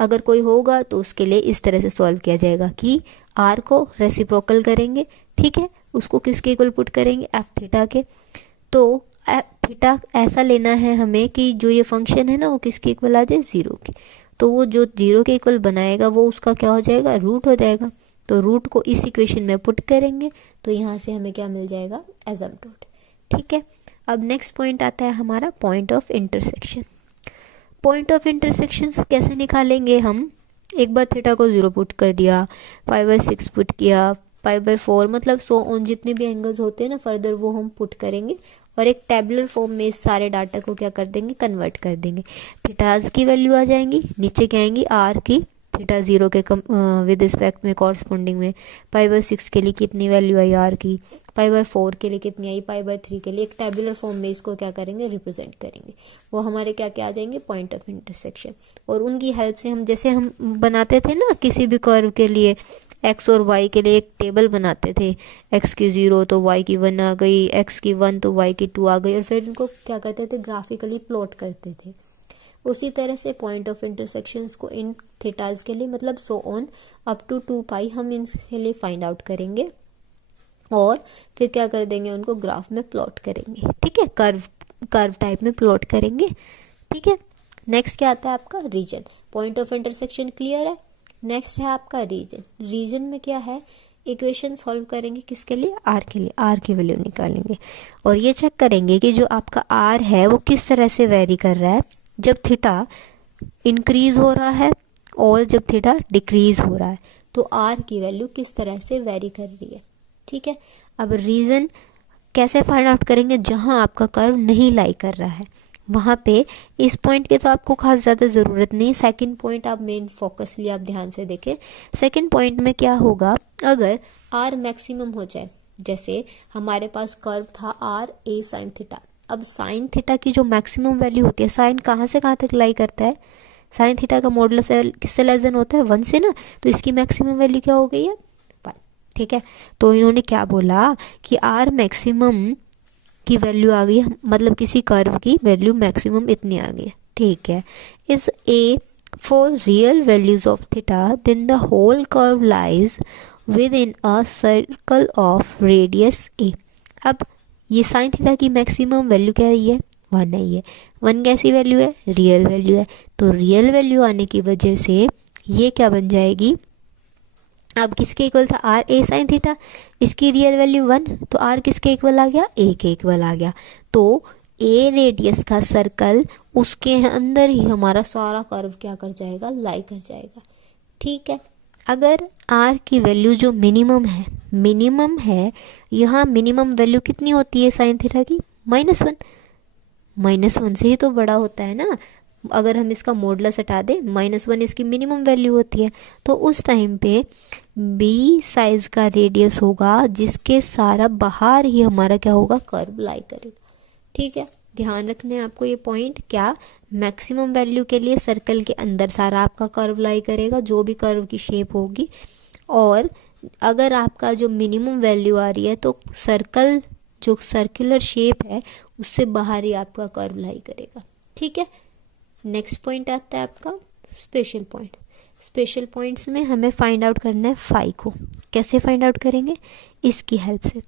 अगर कोई होगा तो उसके लिए इस तरह से सॉल्व किया जाएगा कि आर को रेसिप्रोकल करेंगे, ठीक है, उसको किसके इक्वल पुट करेंगे, एफ थीटा के। तो थीटा ऐसा लेना है हमें कि जो ये फंक्शन है ना वो किसके इक्वल आ जाए, 0 के। तो वो जो 0 के इक्वल बनाएगा वो उसका क्या हो जाएगा, रूट हो जाएगा। तो रूट को इस इक्वेशन में पुट करेंगे तो यहाँ से हमें क्या मिल जाएगा, एसिम्पटोट, ठीक है। अब नेक्स्ट पॉइंट आता है हमारा point of intersection. Point of intersection कैसे निकालेंगे हम, एक बार थीटा को 0 पुट कर दिया, 5/6 पुट किया, 5/4, मतलब सो ऑन जितने भी एंगल्स होते हैं ना फर्दर वो हम पुट करेंगे और एक टेबुलर फॉर्म में इस सारे डाटा को क्या कर देंगे, कन्वर्ट कर देंगे। थीटाज की वैल्यू आ जाएंगी, नीचे क्या आएंगी, आर की, थीटा 0 के विद रिस्पेक्ट में कॉरस्पॉन्डिंग में, 5/6 के लिए कितनी वैल्यू आई आर की, 5/4 के लिए कितनी आई, 5/3 के लिए, एक टेबुलर फॉर्म में इसको क्या करेंगे, रिप्रेजेंट करेंगे। वो हमारे क्या क्या आ जाएंगे, पॉइंट ऑफ इंटरसेक्शन। और उनकी हेल्प से हम, जैसे हम बनाते थे ना किसी भी कर्व के लिए एक्स और वाई के लिए एक टेबल बनाते थे, एक्स की 0 तो वाई की 1 आ गई, एक्स की 1 तो वाई की 2 आ गई, और फिर इनको क्या करते थे, ग्राफिकली प्लॉट करते थे। उसी तरह से पॉइंट ऑफ इंटरसेक्शंस को इन थीटाज के लिए, मतलब सो ऑन अप टू 2π हम इनके लिए फाइंड आउट करेंगे और फिर क्या कर देंगे, उनको ग्राफ में प्लॉट करेंगे, ठीक है, कर्व टाइप में प्लॉट करेंगे, ठीक है। नेक्स्ट क्या आता है आपका, region. Point of intersection clear है। नेक्स्ट है आपका रीजन। रीजन में क्या है, इक्वेशन सॉल्व करेंगे किसके लिए, आर के लिए, आर की वैल्यू निकालेंगे और ये चेक करेंगे कि जो आपका आर है वो किस तरह से वेरी कर रहा है, जब थीटा इंक्रीज हो रहा है और जब थीटा डिक्रीज हो रहा है, तो आर की वैल्यू किस तरह से वेरी कर रही है, ठीक है। अब रीजन कैसे फाइंड आउट करेंगे, जहां आपका कर्व नहीं लाई कर रहा है वहाँ पे, इस पॉइंट की तो आपको खास ज़्यादा ज़रूरत नहीं। सेकंड पॉइंट आप मेन फोकसली आप ध्यान से देखें। सेकंड पॉइंट में क्या होगा, अगर आर मैक्सिमम हो जाए, जैसे हमारे पास कर्व था आर ए साइन थीटा, अब साइन थीटा की जो मैक्सिमम वैल्यू होती है, साइन कहाँ से कहाँ तक लाई करता है, साइन थीटा का मॉडुलस किससे लेस देन होता है, 1 से ना, तो इसकी मैक्सिमम वैल्यू क्या हो गई है, 1, ठीक है। तो इन्होंने क्या बोला कि आर मैक्सिमम की वैल्यू आ गई, मतलब किसी कर्व की वैल्यू मैक्सिमम इतनी आ गई, ठीक है। इस a for real values of theta then the whole curve lies within a circle of radius a. अब ये साइन थीटा की मैक्सिमम वैल्यू क्या है, 1 है, ये 1 कैसी वैल्यू है, रियल वैल्यू है। तो रियल वैल्यू आने की वजह से ये क्या बन जाएगी, अब किसके इक्वल था, आर ए साइन थीटा, इसकी रियल वैल्यू 1, तो आर किसके इक्वल आ गया, ए के इक्वल आ गया। तो ए रेडियस का सर्कल, उसके अंदर ही हमारा सारा कर्व क्या कर जाएगा, लाई कर जाएगा, ठीक है। अगर आर की वैल्यू जो मिनिमम है, यहाँ मिनिमम वैल्यू कितनी होती है साइन थीटा की, -1, -1 से ही तो बड़ा होता है ना। अगर हम इसका मॉडुलस हटा दें, -1 इसकी मिनिमम वैल्यू होती है, तो उस टाइम पे बी साइज का रेडियस होगा जिसके सारा बाहर ही हमारा क्या होगा, कर्व लाई करेगा, ठीक है। ध्यान रखना है आपको ये पॉइंट, क्या मैक्सिमम वैल्यू के लिए सर्कल के अंदर सारा आपका कर्व लाई करेगा, जो भी कर्व की शेप होगी, और अगर आपका जो मिनिमम वैल्यू आ रही है तो सर्कल जो सर्कुलर शेप है उससे बाहर ही आपका कर्व लाई करेगा, ठीक है। नेक्स्ट पॉइंट आता है आपका स्पेशल पॉइंट। स्पेशल पॉइंट्स में हमें फाइंड आउट करना है फाई को। कैसे फाइंड आउट करेंगे, इसकी हेल्प से।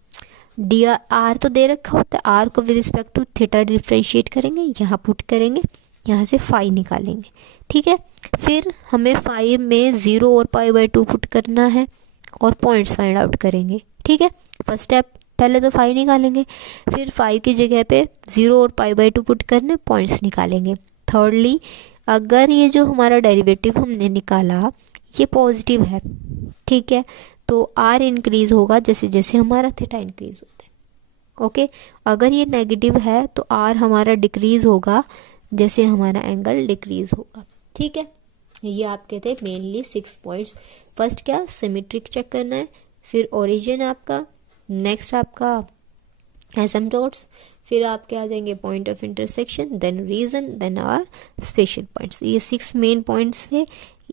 डी आर तो दे रखा होता है, आर को with respect to theta differentiate करेंगे, यहाँ पुट करेंगे, यहाँ से फाई निकालेंगे, ठीक है। फिर हमें फाई में 0 और π/2 पुट करना है और पॉइंट्स फाइंड आउट करेंगे, ठीक है। फर्स्ट स्टेप, पहले तो फाई निकालेंगे, फिर 5 की जगह पे 0 और π/2 पुट करने, पॉइंट्स निकालेंगे। थर्डली, अगर ये जो हमारा डेरिवेटिव हमने निकाला ये पॉजिटिव है, ठीक है। तो आर इंक्रीज होगा जैसे जैसे हमारा थीटा इंक्रीज होता है, ओके। अगर ये नेगेटिव है तो आर हमारा डिक्रीज होगा जैसे हमारा एंगल डिक्रीज होगा, ठीक है। ये आपके थे मेनली 6 पॉइंट्स। फर्स्ट क्या, सिमेट्रिक चेक करना है, फिर ओरिजिन आपका, नेक्स्ट आपका एसिम्पटोट्स, फिर आपके आ जाएंगे point of intersection, then region, then our special points. ये 6 मेन पॉइंट्स है।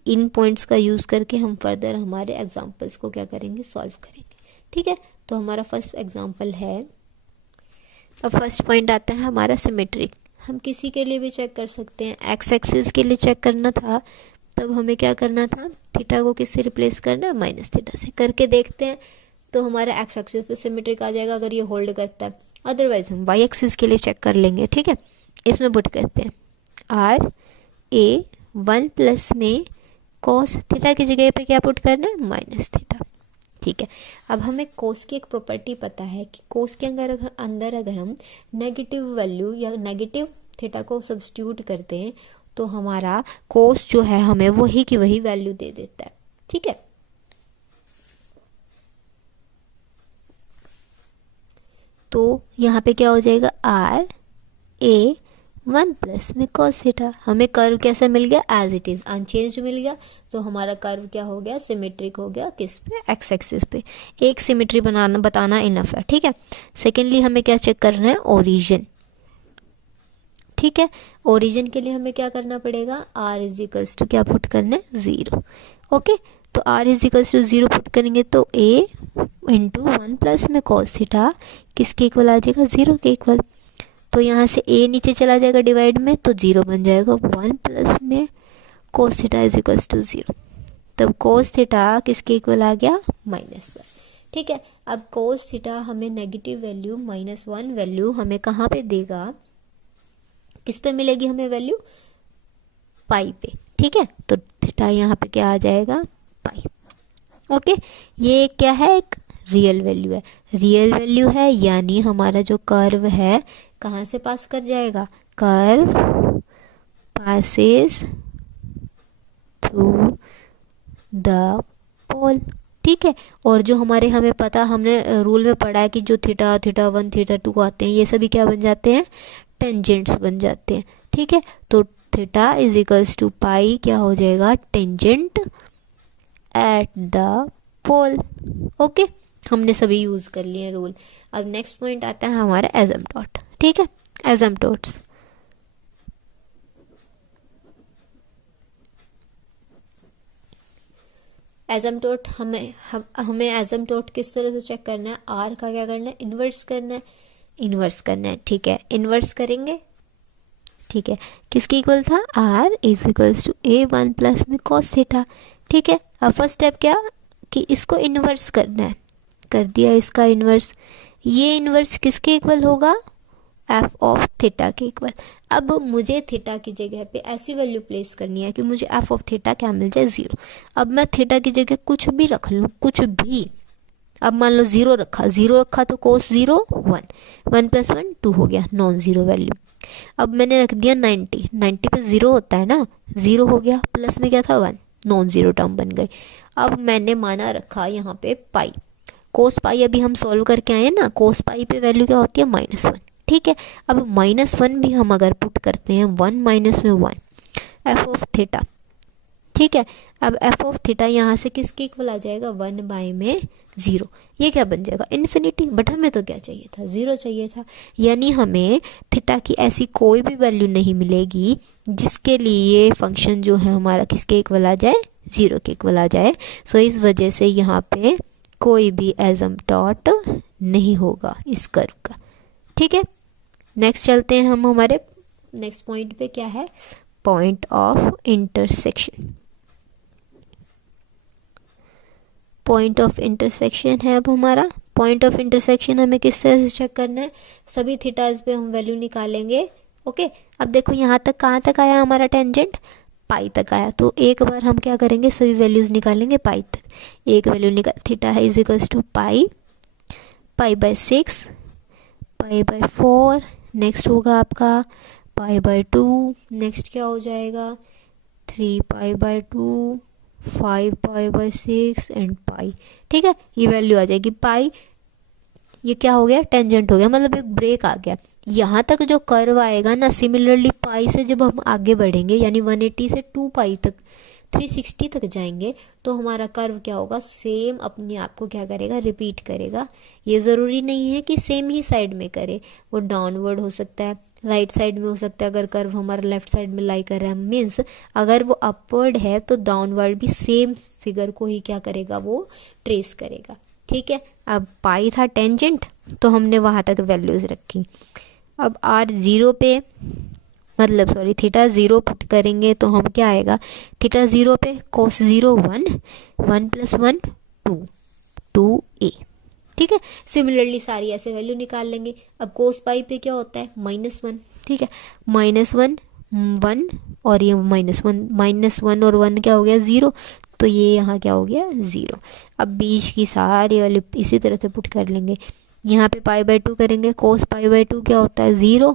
इन पॉइंट्स का यूज़ करके हम फर्दर हमारे एग्जाम्पल्स को क्या करेंगे, सॉल्व करेंगे, ठीक है। तो हमारा फर्स्ट एग्जाम्पल है, अब फर्स्ट पॉइंट आता है हमारा सिमेट्रिक। हम किसी के लिए भी चेक कर सकते हैं। एक्स एक्सिस के लिए चेक करना था, तब हमें क्या करना था, थीटा को किससे रिप्लेस करना है, माइनस थीटा से। करके देखते हैं तो हमारा एक्स एक्सिस पे सिमेट्रिक आ जाएगा अगर ये होल्ड करता है। अदरवाइज हम वाई एक्सिस के लिए चेक कर लेंगे, ठीक है। इसमें पुट करते हैं आर ए 1 प्लस में कॉस थीटा की जगह पे क्या पुट करना है, माइनस थीटा, ठीक है। अब हमें कोस की एक प्रॉपर्टी पता है कि कोस के अंदर अगर हम नेगेटिव वैल्यू या नेगेटिव थीटा को सब्स्टिट्यूट करते हैं तो हमारा कोस जो है हमें वही की वही वैल्यू दे देता है, ठीक है। तो यहाँ पे क्या हो जाएगा, आर ए 1 प्लस में कॉस थीटा। हमें कर्व कैसा मिल गया, एज इट इज़ अनचेंज्ड मिल गया। तो हमारा कर्व क्या हो गया, सिमेट्रिक हो गया। किस पे, एक्स एक्सिस पे। एक सिमेट्री बताना इनफ है, ठीक है। सेकेंडली हमें क्या चेक करना है, ओरिजिन, ठीक है। ओरिजिन के लिए हमें क्या करना पड़ेगा, आर इज इक्वल्स टू क्या पुट करना है, 0, ओके। तो r is equals to 0 put करेंगे तो ए इंटू 1 प्लस में कॉस थीटा किसके इक्वल आ जाएगा, 0 के इक्वल। तो यहाँ से ए नीचे चला जाएगा डिवाइड में, तो 0 बन जाएगा। 1 प्लस में cos theta is equals to 0। तब कोस थीटा किसके इक्वल आ गया, -1, ठीक है। अब कोस थीटा हमें नेगेटिव वैल्यू -1 वैल्यू हमें कहाँ पे देगा, किस पे मिलेगी हमें वैल्यू, पाई पे, ठीक है। तो थीटा यहाँ पे क्या आ जाएगा, पाई, ओके। ये क्या है, एक रियल वैल्यू है। रियल वैल्यू है यानी हमारा जो कर्व है कहाँ से पास कर जाएगा, कर्व पासेस थ्रू द पोल, ठीक है। और जो हमें पता, हमने रूल में पढ़ा है कि जो थीटा 1 थीटा 2 आते हैं ये सभी क्या बन जाते हैं, टेंजेंट्स बन जाते हैं, ठीक है। तो theta is equals to pi क्या हो जाएगा, tangent at the pole, okay. हमने सभी यूज़ कर लिए रूल। अब नेक्स्ट पॉइंट आता है हमारा एसिम्पटोट, ठीक है। एसिम्पटोट्स, एसिम्पटोट हमें एसिम्पटोट किस तरह से चेक करना है, आर का क्या करना है, इन्वर्स करना है, ठीक है। इन्वर्स करेंगे, ठीक है। किसके इक्वल था, r is equals to a 1 plus में कॉस थीटा, ठीक है। अब फर्स्ट स्टेप क्या कि इसको इन्वर्स करना है, कर दिया इसका इन्वर्स। ये इन्वर्स किसके इक्वल होगा, एफ ऑफ थीटा के इक्वल। अब मुझे थीटा की जगह पे ऐसी वैल्यू प्लेस करनी है कि मुझे एफ ऑफ थीटा क्या मिल जाए, 0। अब मैं थीटा की जगह कुछ भी रख लूँ, कुछ भी। अब मान लो 0 रखा तो कोस 0 1, 1 प्लस 1 2 हो गया, नॉन ज़ीरो वैल्यू। अब मैंने रख दिया 90 पे 0 होता है ना, 0 हो गया, प्लस में क्या था 1, नॉन ज़ीरो टर्म बन गई। अब मैंने माना रखा यहाँ पे पाई, कोस पाई अभी हम सॉल्व करके आए ना, कोस पाई पे वैल्यू क्या होती है, -1, ठीक है। अब -1 भी हम अगर पुट करते हैं, 1 माइनस में 1 एफ ऑफ थीटा, ठीक है। अब एफ ऑफ थीटा यहाँ से किसके इक्वल आ जाएगा, 1 बाय में 0। ये क्या बन जाएगा, इन्फिनिटी। बट हमें तो क्या चाहिए था, 0 चाहिए था। यानी हमें थीटा की ऐसी कोई भी वैल्यू नहीं मिलेगी जिसके लिए ये फंक्शन जो है हमारा किसके इक्वल आ जाए, 0 के इक्वल आ जाए। सो इस वजह से यहाँ पे कोई भी एसिम्पटोट नहीं होगा इस कर्व का, ठीक है। नेक्स्ट चलते हैं हम हमारे नेक्स्ट पॉइंट पे, क्या है, point of intersection. Point of intersection है अब हमारा। पॉइंट ऑफ इंटरसेक्शन हमें किस तरह से चेक करना है, सभी थीटाज पे हम वैल्यू निकालेंगे, ओके। अब देखो यहाँ तक कहाँ तक आया हमारा टेंजेंट, पाई तक आया। तो एक बार हम क्या करेंगे, सभी वैल्यूज़ निकालेंगे पाई तक। एक वैल्यू निकाल, थीटा है is equals to pi by 6, pi by 4, next होगा आपका पाई बाय 2, नेक्स्ट क्या हो जाएगा 3 पाई बाय 2, 5π/6 एंड पाई। ठीक है, ये वैल्यू आ जाएगी पाई। ये क्या हो गया, टेंजेंट हो गया, मतलब एक ब्रेक आ गया। यहाँ तक जो कर्व आएगा ना, सिमिलरली पाई से जब हम आगे बढ़ेंगे यानी 180 से 2 पाई तक 360 तक जाएंगे तो हमारा कर्व क्या होगा, सेम अपने आप को क्या करेगा, रिपीट करेगा। ये ज़रूरी नहीं है कि सेम ही साइड में करे, वो डाउनवर्ड हो सकता है, राइट साइड में हो सकता है। अगर कर्व हमारा लेफ्ट साइड में लाई कर रहा है, मीन्स अगर वो अपवर्ड है तो डाउनवर्ड भी सेम फिगर को ही क्या करेगा, वो ट्रेस करेगा। ठीक है, अब पाई था टेंजेंट तो हमने वहाँ तक वैल्यूज़ रखी। अब आर ज़ीरो पे, मतलब सॉरी थीटा ज़ीरो पुट करेंगे तो हम क्या आएगा, थीटा ज़ीरो पे कोस ज़ीरो 1, 1 + 1 2, 2a। ठीक है, सिमिलरली सारी ऐसे वैल्यू निकाल लेंगे। अब कोस पाई पे क्या होता है, -1। ठीक है, -1 1 और ये -1 और 1 क्या हो गया, 0, तो ये यहाँ क्या हो गया, 0। अब बीच की सारी वाली इसी तरह से पुट कर लेंगे। यहाँ पे π/2 करेंगे, कोस π/2 क्या होता है, 0,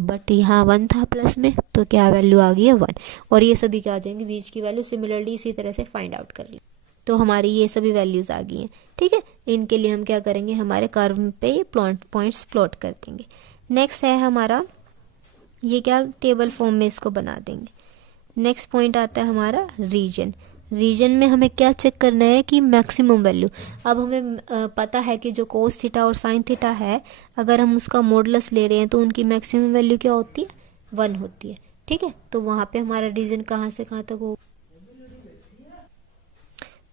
बट यहाँ 1 था प्लस में तो क्या वैल्यू आ गई है, 1। और ये सभी क्या आ जाएंगे, बीच की वैल्यू सिमिलरली इसी तरह से फाइंड आउट कर लें तो हमारी ये सभी वैल्यूज़ आ गई हैं। ठीक है, इनके लिए हम क्या करेंगे, हमारे कर्व पे ये पॉइंट्स प्लॉट कर देंगे। नेक्स्ट है हमारा, ये क्या टेबल फॉर्म में इसको बना देंगे। नेक्स्ट पॉइंट आता है हमारा रीजन। रीजन में हमें क्या चेक करना है कि मैक्सिमम वैल्यू। अब हमें पता है कि जो कोस थीटा और साइन थीटा है, अगर हम उसका मॉडुलस ले रहे हैं तो उनकी मैक्सिमम वैल्यू क्या होती है, 1 होती है। ठीक है, तो वहाँ पे हमारा रीजन कहाँ से कहाँ तक हो,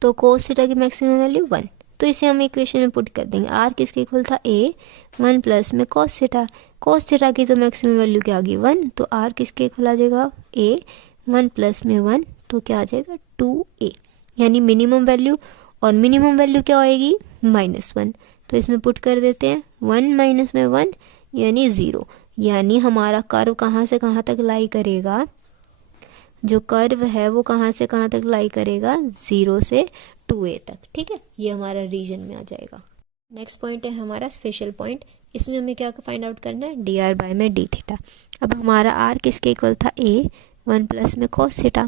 तो कोस थीटा की मैक्सिमम वैल्यू 1, तो इसे हम इक्वेशन में पुट कर देंगे। आर किसके इक्वल था, ए 1 प्लस में कोस थीटा। कोस थीटा की तो मैक्सिमम वैल्यू क्या आ गई, 1, तो आर किसके इक्वल आ जाएगा, ए 1 प्लस में 1, तो क्या आ जाएगा, 2a, यानी मिनिमम वैल्यू। और मिनिमम वैल्यू क्या आएगी, -1, तो इसमें पुट कर देते हैं 1 - में 1 यानी 0। यानी हमारा कर्व कहाँ से कहाँ तक लाई करेगा, जो कर्व है वो कहाँ से कहाँ तक लाई करेगा, 0 से 2a तक। ठीक है, ये हमारा रीजन में आ जाएगा। नेक्स्ट पॉइंट है हमारा स्पेशल पॉइंट। इसमें हमें क्या फाइंड आउट करना है, dr में d थीटा। अब हमारा r किसके इक्वल था, a 1 प्लस में cos थीटा,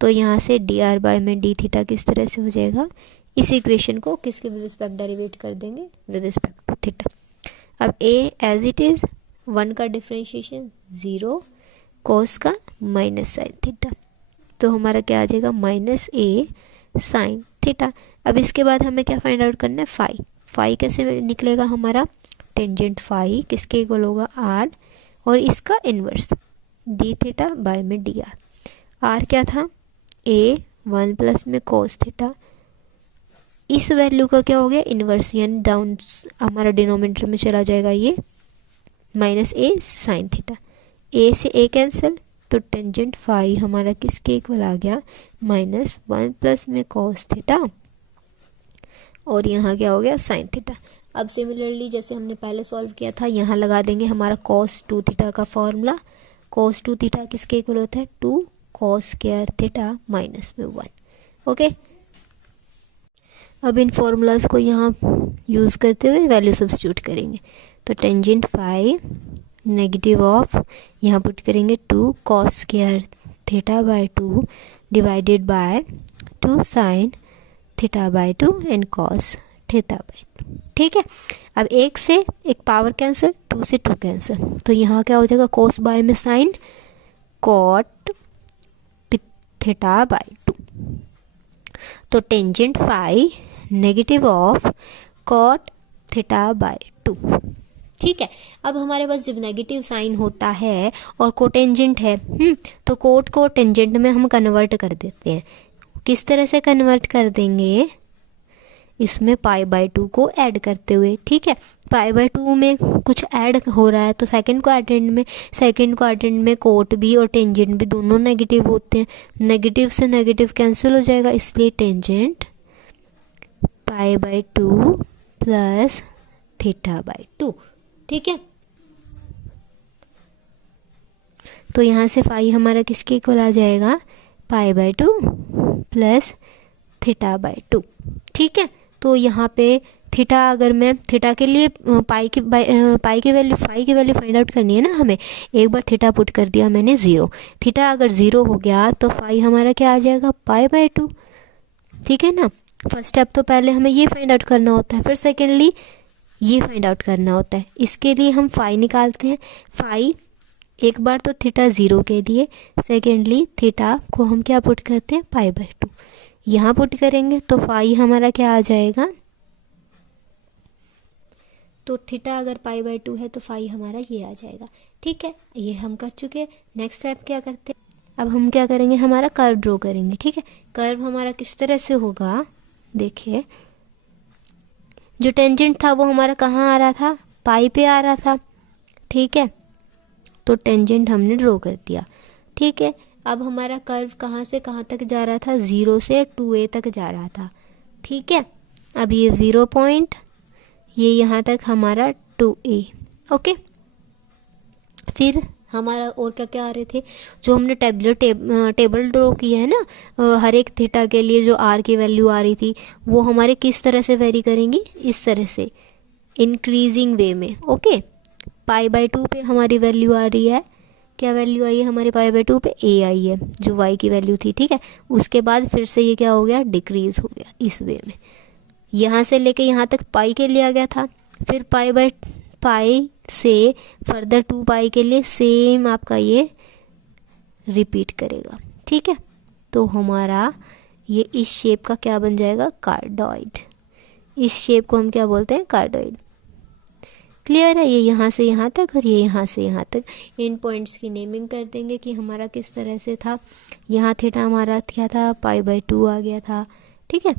तो यहाँ से dr में d थीटा किस तरह से हो जाएगा, इस इक्वेशन को किसके विद रिस्पेक्ट डेरिवेट कर देंगे, विद रिस्पेक्ट टू थीटा। अब a एज इट इज़, 1 का डिफ्रेंशिएशन 0, कोस का माइनस साइन थीटा, तो हमारा क्या आ जाएगा, -a साइन थीटा। अब इसके बाद हमें क्या फाइंड आउट करना है, फाई कैसे निकलेगा हमारा, टेंजेंट फाई किसके इक्वल होगा, r, और इसका इन्वर्स d थीटा बाय में dr। r क्या था, a 1 प्लस में कोस थीटा, इस वैल्यू का क्या हो गया, इन्वर्स, यानी डाउन हमारा डिनोमिनेटर में चला जाएगा ये -a साइन थीटा। a से a कैंसिल, तो टेंजेंट फाई हमारा किसके इक्वल आ गया, -1 प्लस में कोस थीटा, और यहाँ क्या हो गया, साइन थीटा। अब सिमिलरली जैसे हमने पहले सॉल्व किया था, यहाँ लगा देंगे हमारा cos 2 थीटा का फॉर्मूला। cos 2 थीटा किसके इक्वल होता है, 2 cos स्क्वायर थीटा -1। ओके, अब इन फॉर्मूलाज को यहाँ यूज़ करते हुए वैल्यू सब्स्टिट्यूट करेंगे। तो टेंजेंट फाई नेगेटिव ऑफ, यहाँ पुट करेंगे 2 cos square theta by 2 divided by 2 sine theta by 2 and cos theta by 2। ठीक है, अब एक से एक पावर कैंसिल, 2 से 2 कैंसिल, तो यहाँ क्या हो जाएगा, cos बाय में साइन, cot थीटा बाय 2, तो tangent phi negative of cot theta by 2। ठीक है, अब हमारे पास जब नेगेटिव साइन होता है और कोटेंजेंट है, तो कोट को टेंजेंट में हम कन्वर्ट कर देते हैं। किस तरह से कन्वर्ट कर देंगे, इसमें π/2 को ऐड करते हुए। ठीक है, π/2 में कुछ ऐड हो रहा है तो सेकंड क्वाड्रेंट में कोट भी और टेंजेंट भी दोनों नेगेटिव होते हैं, नेगेटिव से नेगेटिव कैंसिल हो जाएगा, इसलिए टेंजेंट π/2 प्लस थीटा बाय 2। ठीक है, तो यहाँ से फाई हमारा किसके इक्वल आ जाएगा, π/2 प्लस थीटा बाय 2। ठीक है, तो यहाँ पे थीटा, अगर मैं थीटा के लिए फाई की वैल्यू फाइंड आउट करनी है ना हमें, एक बार थीटा पुट कर दिया मैंने 0, थीटा अगर 0 हो गया तो फाई हमारा क्या आ जाएगा, π/2, ठीक है ना। फर्स्ट स्टेप तो पहले हमें ये फाइंड आउट करना होता है, फिर सेकेंडली ये फाइंड आउट करना होता है। इसके लिए हम फाई निकालते हैं। फाई एक बार तो थीटा 0 के लिए, सेकेंडली थीटा को हम क्या पुट करते हैं, π/2 यहाँ पुट करेंगे तो फाई हमारा क्या आ जाएगा, तो थीटा अगर π/2 है तो फाई हमारा ये आ जाएगा। ठीक है, ये हम कर चुके हैं। नेक्स्ट स्टेप क्या करते हैं, अब हम क्या करेंगे, हमारा कर्व ड्रॉ करेंगे। ठीक है, कर्व हमारा किस तरह से होगा, देखिए जो टेंजेंट था वो हमारा कहाँ आ रहा था, पाई पे आ रहा था। ठीक है, तो टेंजेंट हमने ड्रॉ कर दिया। ठीक है, अब हमारा कर्व कहाँ से कहाँ तक जा रहा था, 0 से 2a तक जा रहा था। ठीक है, अब ये 0 पॉइंट, ये यहाँ तक हमारा 2a। ओके, फिर हमारा और क्या क्या आ रहे थे, जो हमने टेबल ड्रॉ किया है ना, हर एक थीटा के लिए जो r की वैल्यू आ रही थी वो हमारे किस तरह से वेरी करेंगी, इस तरह से इंक्रीजिंग वे में। ओके, π/2 पे हमारी वैल्यू आ रही है, क्या वैल्यू आई है हमारी π/2 पे, a आई है जो y की वैल्यू थी। ठीक है, उसके बाद फिर से ये क्या हो गया, डिक्रीज हो गया इस वे में। यहाँ से लेके यहाँ तक पाई के लिए आ गया था, फिर पाई से फर्दर 2 के लिए सेम आपका ये रिपीट करेगा। ठीक है, तो हमारा ये इस शेप का क्या बन जाएगा, कार्डोइड। इस शेप को हम क्या बोलते हैं, कार्डोइड। क्लियर है, ये यहाँ से यहाँ तक और ये यहाँ से यहाँ तक। इन पॉइंट्स की नेमिंग कर देंगे कि हमारा किस तरह से था। यहाँ थीटा हमारा क्या था, π/2 आ गया था। ठीक है,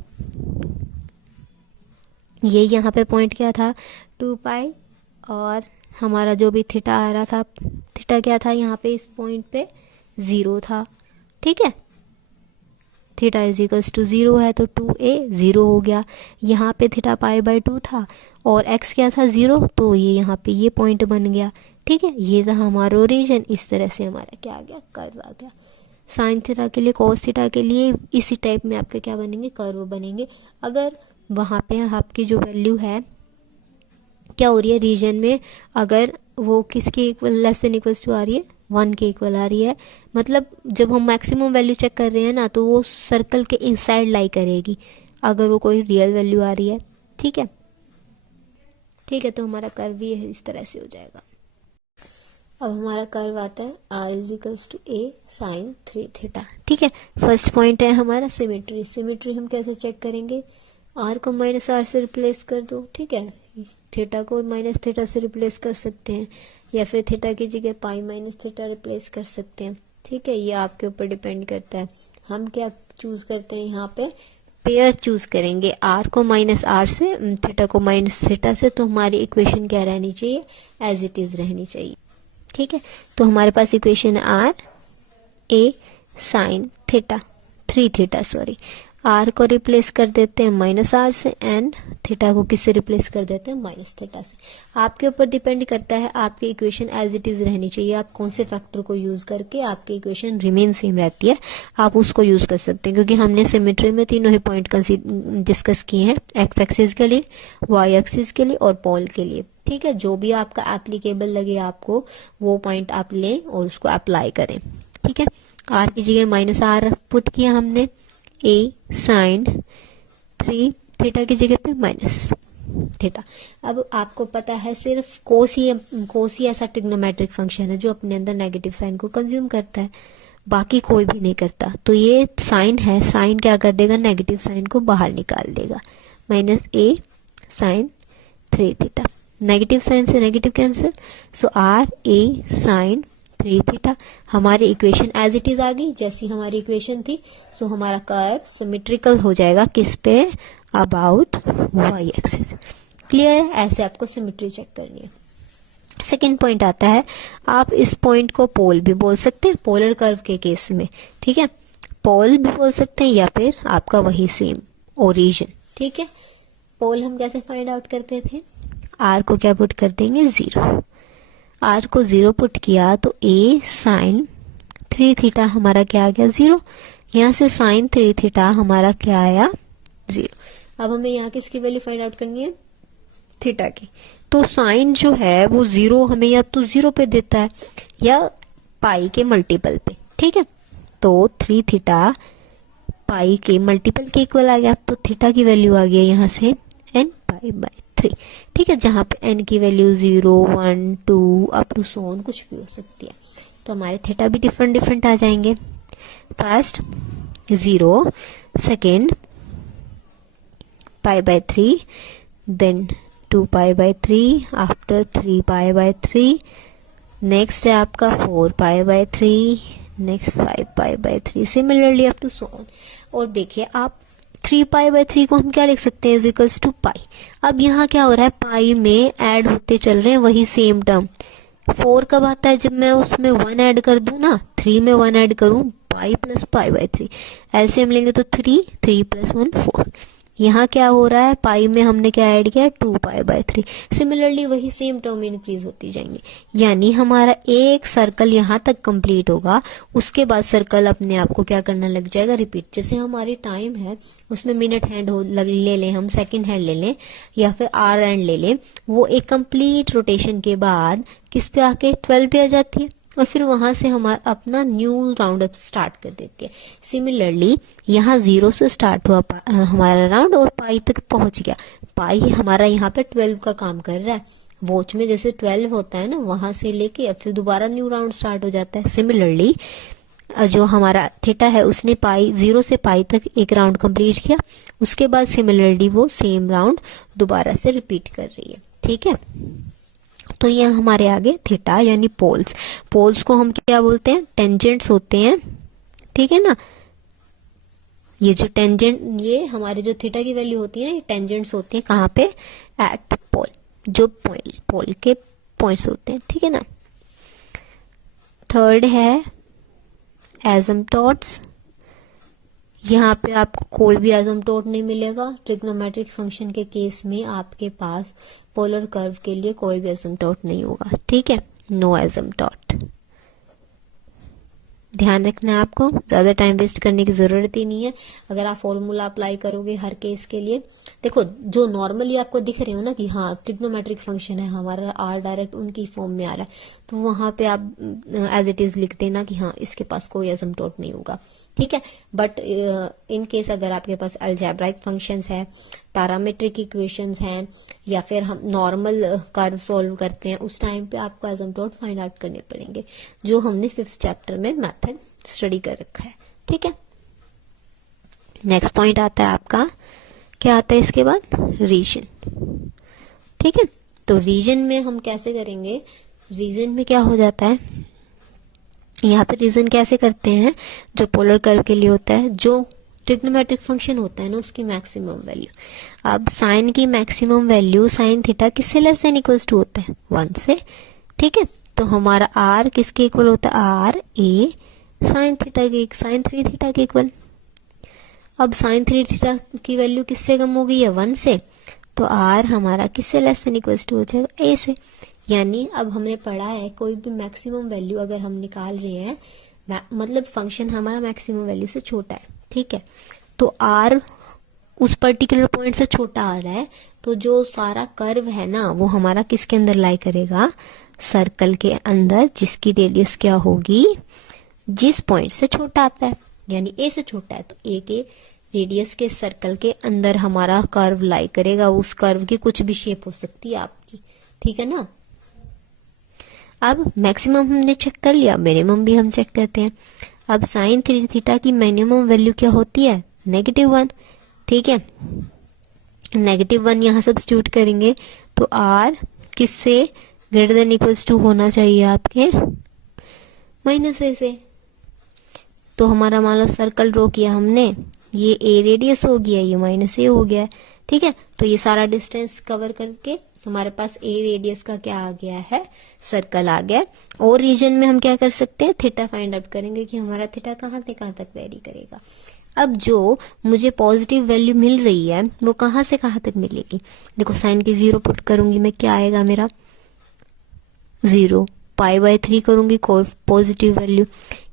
ये यहाँ पे पॉइंट क्या था, 2π, और हमारा जो भी थीटा आ रहा था, थीटा क्या था यहाँ पे इस पॉइंट पे 0 था। ठीक है, थीटा इज इक्वल्स टू 0 है तो 2a 0 हो गया। यहाँ पे थीटा π/2 था और x क्या था 0, तो ये यहाँ पे ये पॉइंट बन गया। ठीक है, ये था हमारा ओरिजिन। इस तरह से हमारा क्या आ गया, कर्व आ गया। साइन थीटा के लिए, कॉस थीटा के लिए इसी टाइप में आपके क्या बनेंगे, कर्व बनेंगे। अगर वहाँ पे आपकी जो वैल्यू है क्या हो रही है रीजन में, अगर वो किसके equal, less than equals to आ रही है, 1 के इक्वल आ रही है, मतलब जब हम मैक्सिमम वैल्यू चेक कर रहे हैं ना तो वो सर्कल के इनसाइड लाई करेगी अगर वो कोई रियल वैल्यू आ रही है। ठीक है, ठीक है, तो हमारा कर्व भी इस तरह से हो जाएगा। अब हमारा कर्व आता है r is equals to a sine 3 theta. ठीक है, फर्स्ट पॉइंट है हमारा सिमेट्री। सिमेट्री हम कैसे चेक करेंगे, r को -r से रिप्लेस कर दो। ठीक है, थीटा को माइनस थीटा से रिप्लेस कर सकते हैं, या फिर थीटा की जगह पाई माइनस थीटा रिप्लेस कर सकते हैं। ठीक है, ये आपके ऊपर डिपेंड करता है। हम क्या चूज करते हैं, यहाँ पे पेयर चूज करेंगे, r को -r से, थीटा को माइनस थीटा से, तो हमारी इक्वेशन क्या रहनी चाहिए, एज इट इज रहनी चाहिए। ठीक है, तो हमारे पास equation r a sine theta 3 theta, sorry, r को रिप्लेस कर देते हैं -r से एंड थीटा को किससे रिप्लेस कर देते हैं, -थीटा से। आपके ऊपर डिपेंड करता है, आपकी इक्वेशन एज इट इज रहनी चाहिए। आप कौन से फैक्टर को यूज करके आपकी इक्वेशन रिमेन सेम रहती है, आप उसको यूज कर सकते हैं। क्योंकि हमने सिमेट्री में तीनों ही पॉइंट डिस्कस किए हैं, एक्स एक्सिस के लिए, वाई एक्सिस के लिए और पोल के लिए। ठीक है, जो भी आपका एप्लीकेबल लगे आपको वो पॉइंट आप लें और उसको अप्लाई करें। ठीक है, r की जगह -r पुट किया हमने, a साइन 3 थीटा की जगह पे माइनस थीटा। अब आपको पता है सिर्फ कोस ही ऐसा ट्रिग्नोमेट्रिक फंक्शन है जो अपने अंदर नेगेटिव साइन को कंज्यूम करता है, बाकी कोई भी नहीं करता। तो ये साइन है, साइन क्या कर देगा, नेगेटिव साइन को बाहर निकाल देगा, -a sine 3 theta. Negative sine से negative cancel, so r a sine 3 theta. हमारी इक्वेशन एज इट इज आ गई जैसी हमारी इक्वेशन थी। सो हमारा कर्व सिमेट्रिकल हो जाएगा किस पे, अबाउट y एक्सिस। क्लियर है, ऐसे आपको सिमेट्री चेक करनी है। सेकेंड पॉइंट आता है, आप इस पॉइंट को पोल भी बोल सकते हैं, पोलर कर्व के केस में। ठीक है, पोल भी बोल सकते हैं या फिर आपका वही सेम ओरिजिन। ठीक है, पोल हम कैसे फाइंड आउट करते थे, r को क्या पुट कर देंगे, 0। r को 0 पुट किया तो a साइन 3 थीटा हमारा क्या आ गया, 0। यहाँ से साइन 3 थीटा हमारा क्या आया, 0। अब हमें यहाँ किसकी वैल्यू फाइंड आउट करनी है, थीटा की। तो साइन जो है वो 0 हमें या तो 0 पे देता है या पाई के मल्टीपल पे। ठीक है, तो 3 थीटा पाई के मल्टीपल के इक्वल आ गया, तो थीटा की वैल्यू आ गया यहाँ से n π/3। ठीक है, जहाँ पे n की value 0, 1, 2 up to so on कुछ भी हो सकती है। तो हमारे थीटा भी डिफरेंट डिफरेंट आ जाएंगे। First 0, second π/3, then 2 π/3, after 3 π/3, next है आपका 4 π/3, next 5 π/3, similarly up to so on. और देखिए आप 3 π/3 को हम क्या लिख सकते हैं, इक्वल्स टू पाई। अब यहाँ क्या हो रहा है, पाई में ऐड होते चल रहे हैं वही सेम टर्म। 4 कब आता है, जब मैं उसमें 1 ऐड कर दूं ना, 3 में 1 ऐड करूं, पाई प्लस π/3, एलसीएम लेंगे तो 3 + 1 4। यहाँ क्या हो रहा है, पाई में हमने क्या ऐड किया, 2 π/3। सिमिलरली वही सेम टर्म इंक्रीज होती जाएंगे, यानी हमारा एक सर्कल यहाँ तक कंप्लीट होगा, उसके बाद सर्कल अपने आप को क्या करना लग जाएगा, रिपीट। जैसे हमारी टाइम है उसमें मिनट हैंड ले लें हम, सेकंड हैंड ले लें या फिर आवर हैंड ले लें, वो एक कंप्लीट रोटेशन के बाद किस पे आके 12 पे आ जाती है, और फिर वहां से हमारा अपना न्यू राउंड अप स्टार्ट कर देती है। सिमिलरली यहाँ 0 से स्टार्ट हुआ हमारा राउंड और पाई तक पहुंच गया। पाई हमारा यहाँ पे 12 का काम कर रहा है। वॉच में जैसे 12 होता है ना, वहां से लेके अब फिर दोबारा न्यू राउंड स्टार्ट हो जाता है। सिमिलरली जो हमारा थीटा है उसने पाई 0 से पाई तक एक राउंड कंप्लीट किया, उसके बाद सिमिलरली वो सेम राउंड दोबारा से रिपीट कर रही है। ठीक है, तो ये हमारे आगे थीटा यानी पोल्स। पोल्स को हम क्या बोलते हैं, टेंजेंट्स होते हैं। ठीक है ना, ये जो टेंजेंट, ये हमारे जो थीटा की वैल्यू होती है ना, ये टेंजेंट्स होती है कहाँ पे, एट पोल, जो पोल के पॉइंट्स होते हैं। ठीक है ना। थर्ड है एसिम्पटोट्स। यहाँ पे आपको कोई भी एसिम्पटोट नहीं मिलेगा। ट्रिग्नोमेट्रिक फंक्शन के केस में आपके पास पोलर कर्व के लिए कोई भी एसिम्पटोट नहीं होगा। ठीक है, नो एसिम्पटोट। ध्यान रखना है आपको, ज्यादा टाइम वेस्ट करने की जरूरत ही नहीं है। अगर आप फॉर्मूला अप्लाई करोगे हर केस के लिए, देखो जो नॉर्मली आपको दिख रहे हो ना कि हाँ ट्रिग्नोमेट्रिक फंक्शन है हमारा, आर डायरेक्ट उनकी फॉर्म में आ रहा है, तो वहां पे आप एज इट इज लिख देना कि हाँ इसके पास कोई एसिम्पटोट नहीं होगा। ठीक है, बट इन केस अगर आपके पास अलजेब्राइक फंक्शंस है, पैरामीट्रिक इक्वेशंस हैं, या फिर हम नॉर्मल कर्व सॉल्व करते हैं, उस टाइम पे आपको एसिम्पटोट फाइंड आउट करने पड़ेंगे, जो हमने 5th चैप्टर में मेथड स्टडी कर रखा है। ठीक है, नेक्स्ट पॉइंट आता है आपका, क्या आता है इसके बाद, रीजन। ठीक है, तो रीजन में हम कैसे करेंगे, रीजन में क्या हो जाता है, यहाँ पे रीजन कैसे करते हैं, जो पोलर कर्व के लिए होता है, जो ट्रिग्नोमेट्रिक फंक्शन होता है ना उसकी मैक्सिमम वैल्यू। अब साइन की मैक्सिमम वैल्यू साइन थीटा किससे लेस देन इक्वल्स टू होता है, 1 से। ठीक है, तो हमारा आर किसके इक्वल होता है, आर ए साइन थीटा के, साइन 3 थीटा के इक्वल। अब साइन 3 थीटा की वैल्यू किससे कम हो गई है, 1 से, तो आर हमारा किससे लेस देन इक्वल्स टू हो जाएगा, ए से। यानी अब हमने पढ़ा है कोई भी मैक्सिमम वैल्यू अगर हम निकाल रहे हैं, मतलब फंक्शन हमारा मैक्सिमम वैल्यू से छोटा है। ठीक है, तो आर उस पर्टिकुलर पॉइंट से छोटा आ रहा है, तो जो सारा कर्व है ना वो हमारा किसके अंदर लाई करेगा, सर्कल के अंदर, जिसकी रेडियस क्या होगी, जिस पॉइंट से छोटा आता है, यानी ए से छोटा है तो ए के रेडियस के सर्कल के अंदर हमारा कर्व लाई करेगा। उस कर्व की कुछ भी शेप हो सकती है आपकी। ठीक है ना। अब मैक्सिमम हमने चेक कर लिया, मिनिमम भी हम चेक करते हैं। अब साइन 3 थीटा की मिनिमम वैल्यू क्या होती है, -1। ठीक है, -1 यहाँ सब्स्टिट्यूट करेंगे तो आर किससे ग्रेटर देन इक्वल्स टू होना चाहिए आपके, -a से। तो हमारा मान लो सर्कल ड्रॉ किया हमने, ये ए रेडियस हो गया, ये -a हो गया। ठीक है, तो ये सारा डिस्टेंस कवर करके हमारे पास ए रेडियस का क्या आ गया है, सर्कल आ गया। और रीजन में हम क्या कर सकते हैं, थीटा फाइंड आउट करेंगे कि हमारा थीटा कहाँ से कहाँ तक वेरी करेगा। अब जो मुझे पॉजिटिव वैल्यू मिल रही है वो कहाँ से कहाँ तक मिलेगी, देखो साइन की 0 पुट करूंगी मैं, क्या आएगा मेरा 0, π/3 करूंगी कोई पॉजिटिव वैल्यू,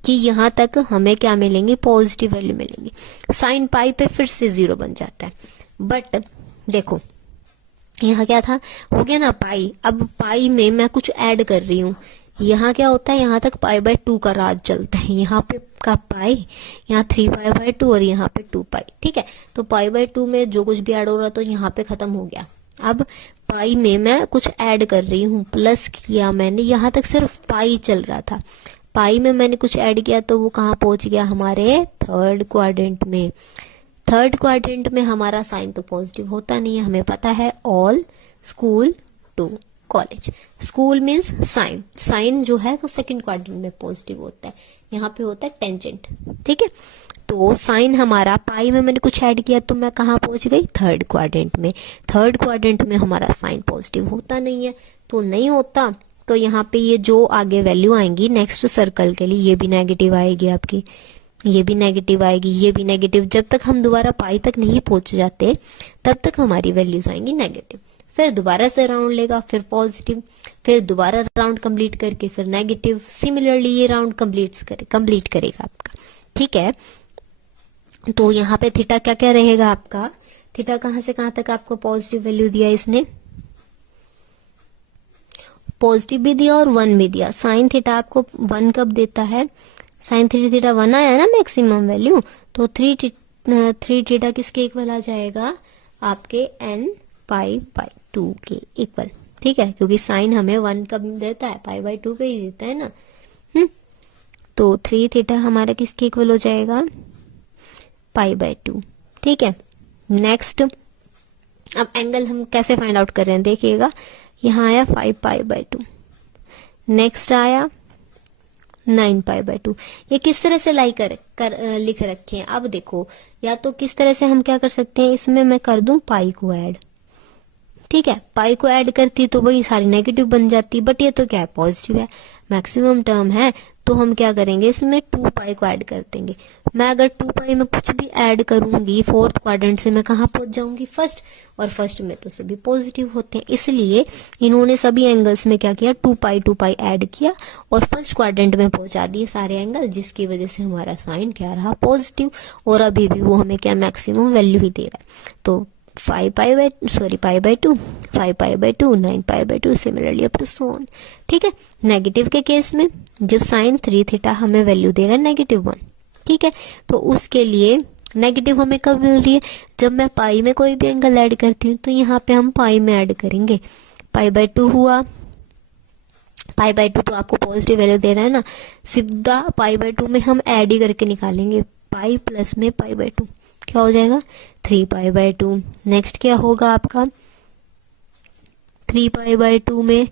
कि यहाँ तक हमें क्या मिलेंगे, पॉजिटिव वैल्यू मिलेंगी। साइन पाई पे फिर से 0 बन जाता है। बट देखो यहाँ क्या था, हो गया ना पाई। अब पाई में मैं कुछ ऐड कर रही हूँ, यहाँ क्या होता है, यहाँ तक π/2 का राज चलता है। यहाँ पे आपका पाई, यहाँ 3 पाई/2 और यहाँ पे 2 पाई। ठीक है, तो पाई/2 में जो कुछ भी ऐड हो रहा तो यहाँ पे खत्म हो गया। अब पाई में मैं कुछ ऐड कर रही हूँ, प्लस किया मैंने, यहाँ तक सिर्फ पाई चल रहा था, पाई में मैंने कुछ ऐड किया तो वो कहाँ पहुंच गया, हमारे थर्ड क्वाड्रेंट में। थर्ड क्वाड्रेंट में हमारा साइन तो पॉजिटिव होता नहीं है, हमें पता है, all school to college. School means sine, sine जो है वो सेकंड क्वाड्रेंट में पॉजिटिव होता है, यहाँ पे होता है टेंजेंट। ठीक है, तो साइन हमारा, पाई में मैंने कुछ ऐड किया तो मैं कहाँ पहुंच गई, थर्ड क्वाड्रेंट में। थर्ड क्वाड्रेंट में हमारा साइन पॉजिटिव होता नहीं है, तो नहीं होता, तो यहाँ पे ये जो आगे वैल्यू आएंगी नेक्स्ट सर्कल के लिए, ये भी नेगेटिव आएगी आपकी, ये भी नेगेटिव आएगी, ये भी नेगेटिव। जब तक हम दोबारा पाई तक नहीं पहुंच जाते तब तक हमारी वैल्यूज आएंगी नेगेटिव, फिर दोबारा से राउंड लेगा, फिर पॉजिटिव, फिर दोबारा राउंड कंप्लीट करके फिर नेगेटिव। सिमिलरली ये राउंड कंप्लीट करेगा आपका। ठीक है, तो यहाँ पे थीटा क्या क्या रहेगा आपका, थीटा कहाँ से कहाँ तक आपको पॉजिटिव वैल्यू दिया इसने, पॉजिटिव भी दिया और 1 भी दिया। साइन थीटा आपको 1 कब देता है, साइन 3 थीटा 1 आया ना मैक्सिमम वैल्यू, तो 3 थीटा किसके इक्वल आ जाएगा, आपके n π/2 के इक्वल। ठीक है, क्योंकि साइन हमें 1 कब देता है, π/2 पे ही देता है ना। तो 3 थीटा हमारा किसके इक्वल हो जाएगा, π/2। ठीक है, नेक्स्ट अब एंगल हम कैसे फाइंड आउट कर रहे हैं, देखिएगा, यहाँ आया 5π/2, नेक्स्ट आया 9π/2। ये किस तरह से लिख रखे हैं, अब देखो, या तो किस तरह से हम क्या कर सकते हैं, इसमें मैं कर दूं पाई को ऐड। ठीक है, पाई को ऐड करती तो वही सारी नेगेटिव बन जाती, बट ये तो क्या है, पॉजिटिव है, मैक्सिमम टर्म है, तो हम क्या करेंगे, इसमें 2 पाई को ऐड कर देंगे। मैं अगर 2 पाई में कुछ भी ऐड करूंगी फोर्थ क्वाड्रेंट से, मैं कहाँ पहुंच जाऊंगी, फर्स्ट, और फर्स्ट में तो सभी पॉजिटिव होते हैं, इसलिए इन्होंने सभी एंगल्स में क्या किया, 2 पाई ऐड किया और फर्स्ट क्वाड्रेंट में पहुंचा दिए सारे एंगल, जिसकी वजह से हमारा साइन क्या रहा, पॉजिटिव, और अभी भी वो हमें क्या मैक्सिमम वैल्यू ही दे रहा है। तो π/2, 5π/2, 9π/2, similarly up to so on. ठीक है, नेगेटिव के केस में जब साइन 3 थीटा हमें वैल्यू दे रहा है -1, ठीक है, तो उसके लिए नेगेटिव हमें कब मिल रही है, जब मैं पाई में कोई भी एंगल ऐड करती हूँ, तो यहाँ पे हम पाई में ऐड करेंगे, π/2 हुआ, π/2 तो आपको पॉजिटिव वैल्यू दे रहा है ना, सीधा π/2 में हम ऐड ही करके निकालेंगे, पाई प्लस में π/2 क्या हो जाएगा, 3π/2। नेक्स्ट क्या होगा आपका, 3π/2 में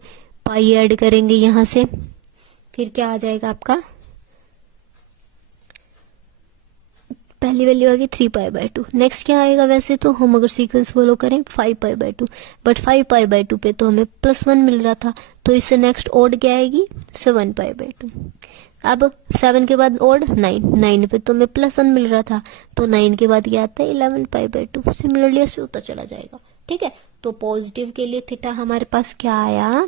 पाई ऐड करेंगे यहां से, फिर क्या आ जाएगा आपका, पहली वैल्यू आ गई 3π/2। नेक्स्ट क्या आएगा, वैसे तो हम अगर सीक्वेंस फॉलो करें 5π/2, बट 5π/2 पे तो हमें +1 मिल रहा था, तो इससे नेक्स्ट ओड क्या आएगी, 7π/2। अब 7 के बाद ओड 9 पे तो हमें +1 मिल रहा था, तो 9 के बाद क्या आता है, 11π/2। सिमिलरली ऐसे होता चला जाएगा। ठीक है, तो पॉजिटिव के लिए थीटा हमारे पास क्या आया,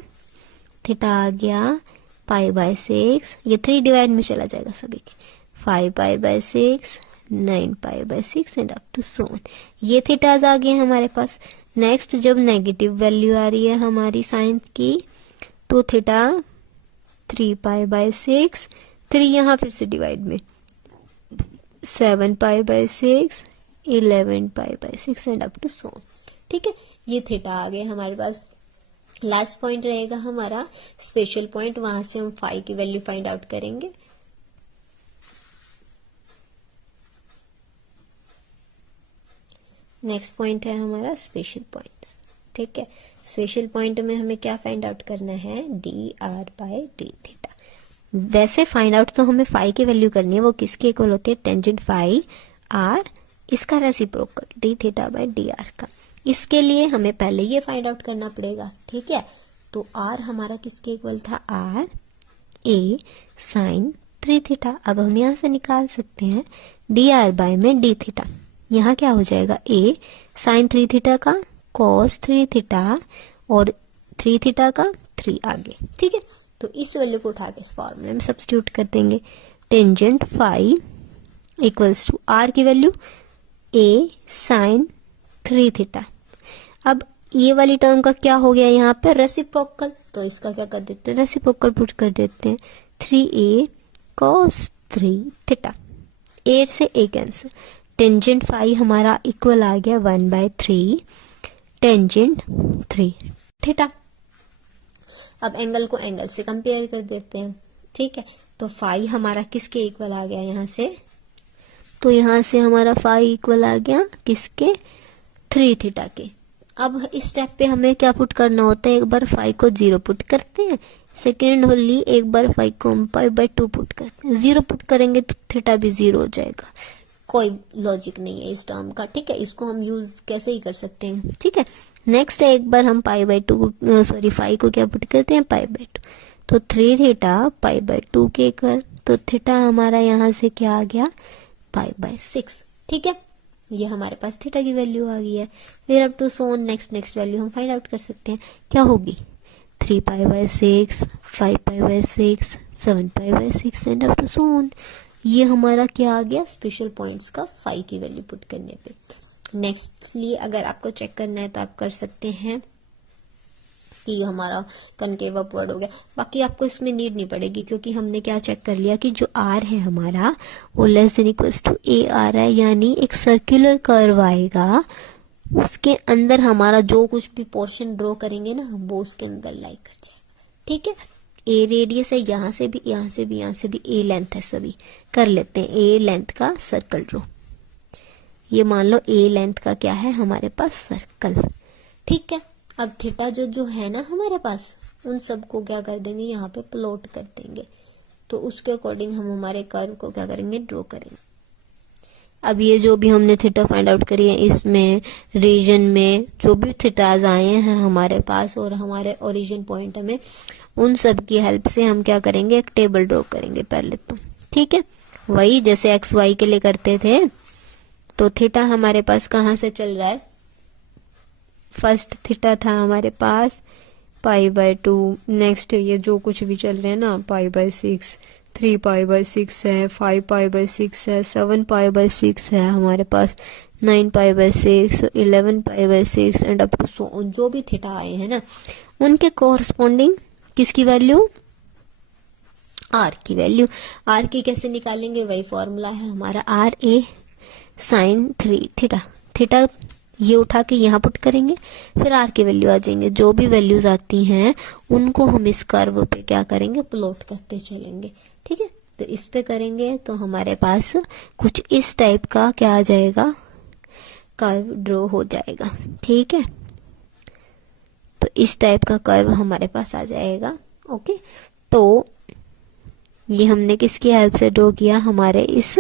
थीटा आ गया π/6, ये 3 डिवाइड में चला जाएगा सभी के, 5π/6, 9π/6 and up to so on. ये थीटाज आ गए हमारे पास। नेक्स्ट जब नेगेटिव वैल्यू आ रही है हमारी साइन की, तो थीटा 3π/6, 3 यहाँ फिर से डिवाइड में, 7π/6, 11π/6 and up to so on. ठीक है, ये थीटा आ गए हमारे पास। लास्ट पॉइंट रहेगा हमारा स्पेशल पॉइंट, वहां से हम फाई की वैल्यू फाइंड आउट करेंगे। नेक्स्ट पॉइंट है हमारा स्पेशल पॉइंट्स। ठीक है, स्पेशल पॉइंट में हमें क्या फाइंड आउट करना है, dr/d थीटा। वैसे फाइंड आउट तो हमें फाई की वैल्यू करनी है, वो किसके इक्वल होती है, टेंजेंट फाई r, इसका रेसिप्रोकल d θ/dr का। इसके लिए हमें पहले ये फाइंड आउट करना पड़ेगा। ठीक है, तो r हमारा किसके इक्वल था, r a साइन 3 थीटा। अब हम यहाँ से निकाल सकते हैं dr/ में d थीटा, यहाँ क्या हो जाएगा, a साइन 3 थीटा का cos 3 थीटा और 3 थीटा का 3 आगे। ठीक है, तो इस वैल्यू को उठा के इस फॉर्मूले में सब्स्टिट्यूट कर देंगे। Tangent phi equals to r की वैल्यू a साइन 3 थीटा। अब ये वाली टर्म का क्या हो गया यहाँ पे, रेसिप्रोकल, तो इसका क्या कर देते हैं, रेसिप्रोकल पुट कर देते हैं, 3a cos 3 थीटा। ए से ए कैंसिल, टेंजेंट फाई हमारा इक्वल आ गया 1/3 टेंजेंट 3 थीटा। अब एंगल को एंगल से कंपेयर कर देते हैं, ठीक है। तो फाई हमारा किसके इक्वल आ गया यहाँ से, तो यहाँ से हमारा फाई इक्वल आ गया किसके, 3 थीटा के। अब इस स्टेप पे हमें क्या पुट करना होता है, एक बार फाई को 0 पुट करते हैं, सेकेंड होली एक बार फाई को हम π/2 पुट करते हैं। 0 पुट करेंगे तो थीटा भी 0 हो जाएगा, कोई लॉजिक नहीं है इस टर्म का, ठीक है। इसको हम यूज कैसे ही कर सकते हैं, ठीक है। नेक्स्ट है एक बार हम π/2 को सॉरी फाई को क्या पुट करते हैं, π/2, तो 3 थीटा π/2 के कर, तो थीटा हमारा यहाँ से क्या आ गया, π/6, ठीक है। ये हमारे पास थीटा की वैल्यू आ गई है। फिर up to so next value हम फाइंड आउट कर सकते हैं, क्या होगी, 3π/6, 5π/6, 7π/6 and up to so on. ये हमारा क्या आ गया, स्पेशल पॉइंट्स का फाई की वैल्यू पुट करने पे। नेक्स्टली अगर आपको चेक करना है तो आप कर सकते हैं कि ये हमारा कनकेव अपवर्ड हो गया। बाकी आपको इसमें नीड नहीं पड़ेगी, क्योंकि हमने क्या चेक कर लिया कि जो आर है हमारा वो लेस देन इक्वल्स टू ए आ रहा है, यानी एक सर्कुलर कर्व आएगा, उसके अंदर हमारा जो कुछ भी पोर्शन ड्रॉ करेंगे ना हम, वो उसके अंदर लाई कर जाएगा, ठीक है। ए रेडियस है, यहाँ से भी यहाँ से भी यहाँ से भी ए लेंथ है, सभी कर लेते हैं ए लेंथ का सर्कल ड्रॉ। ये मान लो ए लेंथ का क्या है हमारे पास, सर्कल, ठीक है। अब थीटा जो है ना हमारे पास, उन सबको क्या कर देंगे, यहाँ पे प्लॉट कर देंगे, तो उसके अकॉर्डिंग हम हमारे कर्व को क्या करेंगे, ड्रॉ करेंगे। अब ये जो भी हमने थीटा फाइंड आउट करी है, इसमें रीजन में जो भी थीटाज आए हैं हमारे पास और हमारे ओरिजिन पॉइंट में, उन सब की हेल्प से हम क्या करेंगे, एक टेबल ड्रॉ करेंगे पहले तो, ठीक है। वही जैसे एक्स वाई के लिए करते थे, तो थीटा हमारे पास कहाँ से चल रहा है, फर्स्ट थीटा था हमारे पास π/2, नेक्स्ट ये जो कुछ भी चल रहे हैं ना, π/6, 3π/6 है, 5π/6 है, 7π/6 है हमारे पास, 9π/6, 11π/6 and up to so on. जो भी थीटा आए हैं ना, उनके कोरस्पॉन्डिंग किसकी वैल्यू, आर की वैल्यू। आर की कैसे निकालेंगे, वही फॉर्मूला है हमारा, r a sine 3 theta. Theta ये उठा के यहाँ पुट करेंगे, फिर आर की वैल्यू आ जाएंगे, जो भी वैल्यूज आती हैं उनको हम इस कर्व पे क्या करेंगे, प्लॉट करते चलेंगे, ठीक है। तो इस पे करेंगे तो हमारे पास कुछ इस टाइप का क्या आ जाएगा, कर्व ड्रॉ हो जाएगा, ठीक है। तो इस टाइप का कर्व हमारे पास आ जाएगा, ओके। तो ये हमने किसकी हेल्प से ड्रॉ किया, हमारे इस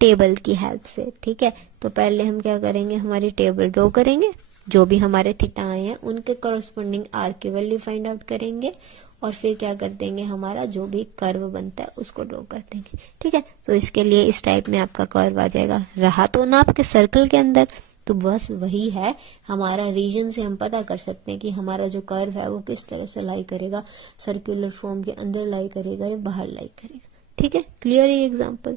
टेबल की हेल्प से, ठीक है। तो पहले हम क्या करेंगे, हमारी टेबल ड्रॉ करेंगे, जो भी हमारे थीटा आए हैं उनके करस्पॉन्डिंग आर की वैल्यू फाइंड आउट करेंगे, और फिर क्या कर देंगे, हमारा जो भी कर्व बनता है उसको ड्रॉ कर देंगे, ठीक है। तो इसके लिए इस टाइप में आपका कर्व आ जाएगा। रहा तो ना आपके सर्कल के अंदर, तो बस वही है हमारा रीजन से हम पता कर सकते हैं कि हमारा जो कर्व है वो किस तरह से लाई करेगा, सर्कुलर फॉर्म के अंदर लाई करेगा या बाहर लाई करेगा, ठीक है। क्लियर है एग्जाम्पल।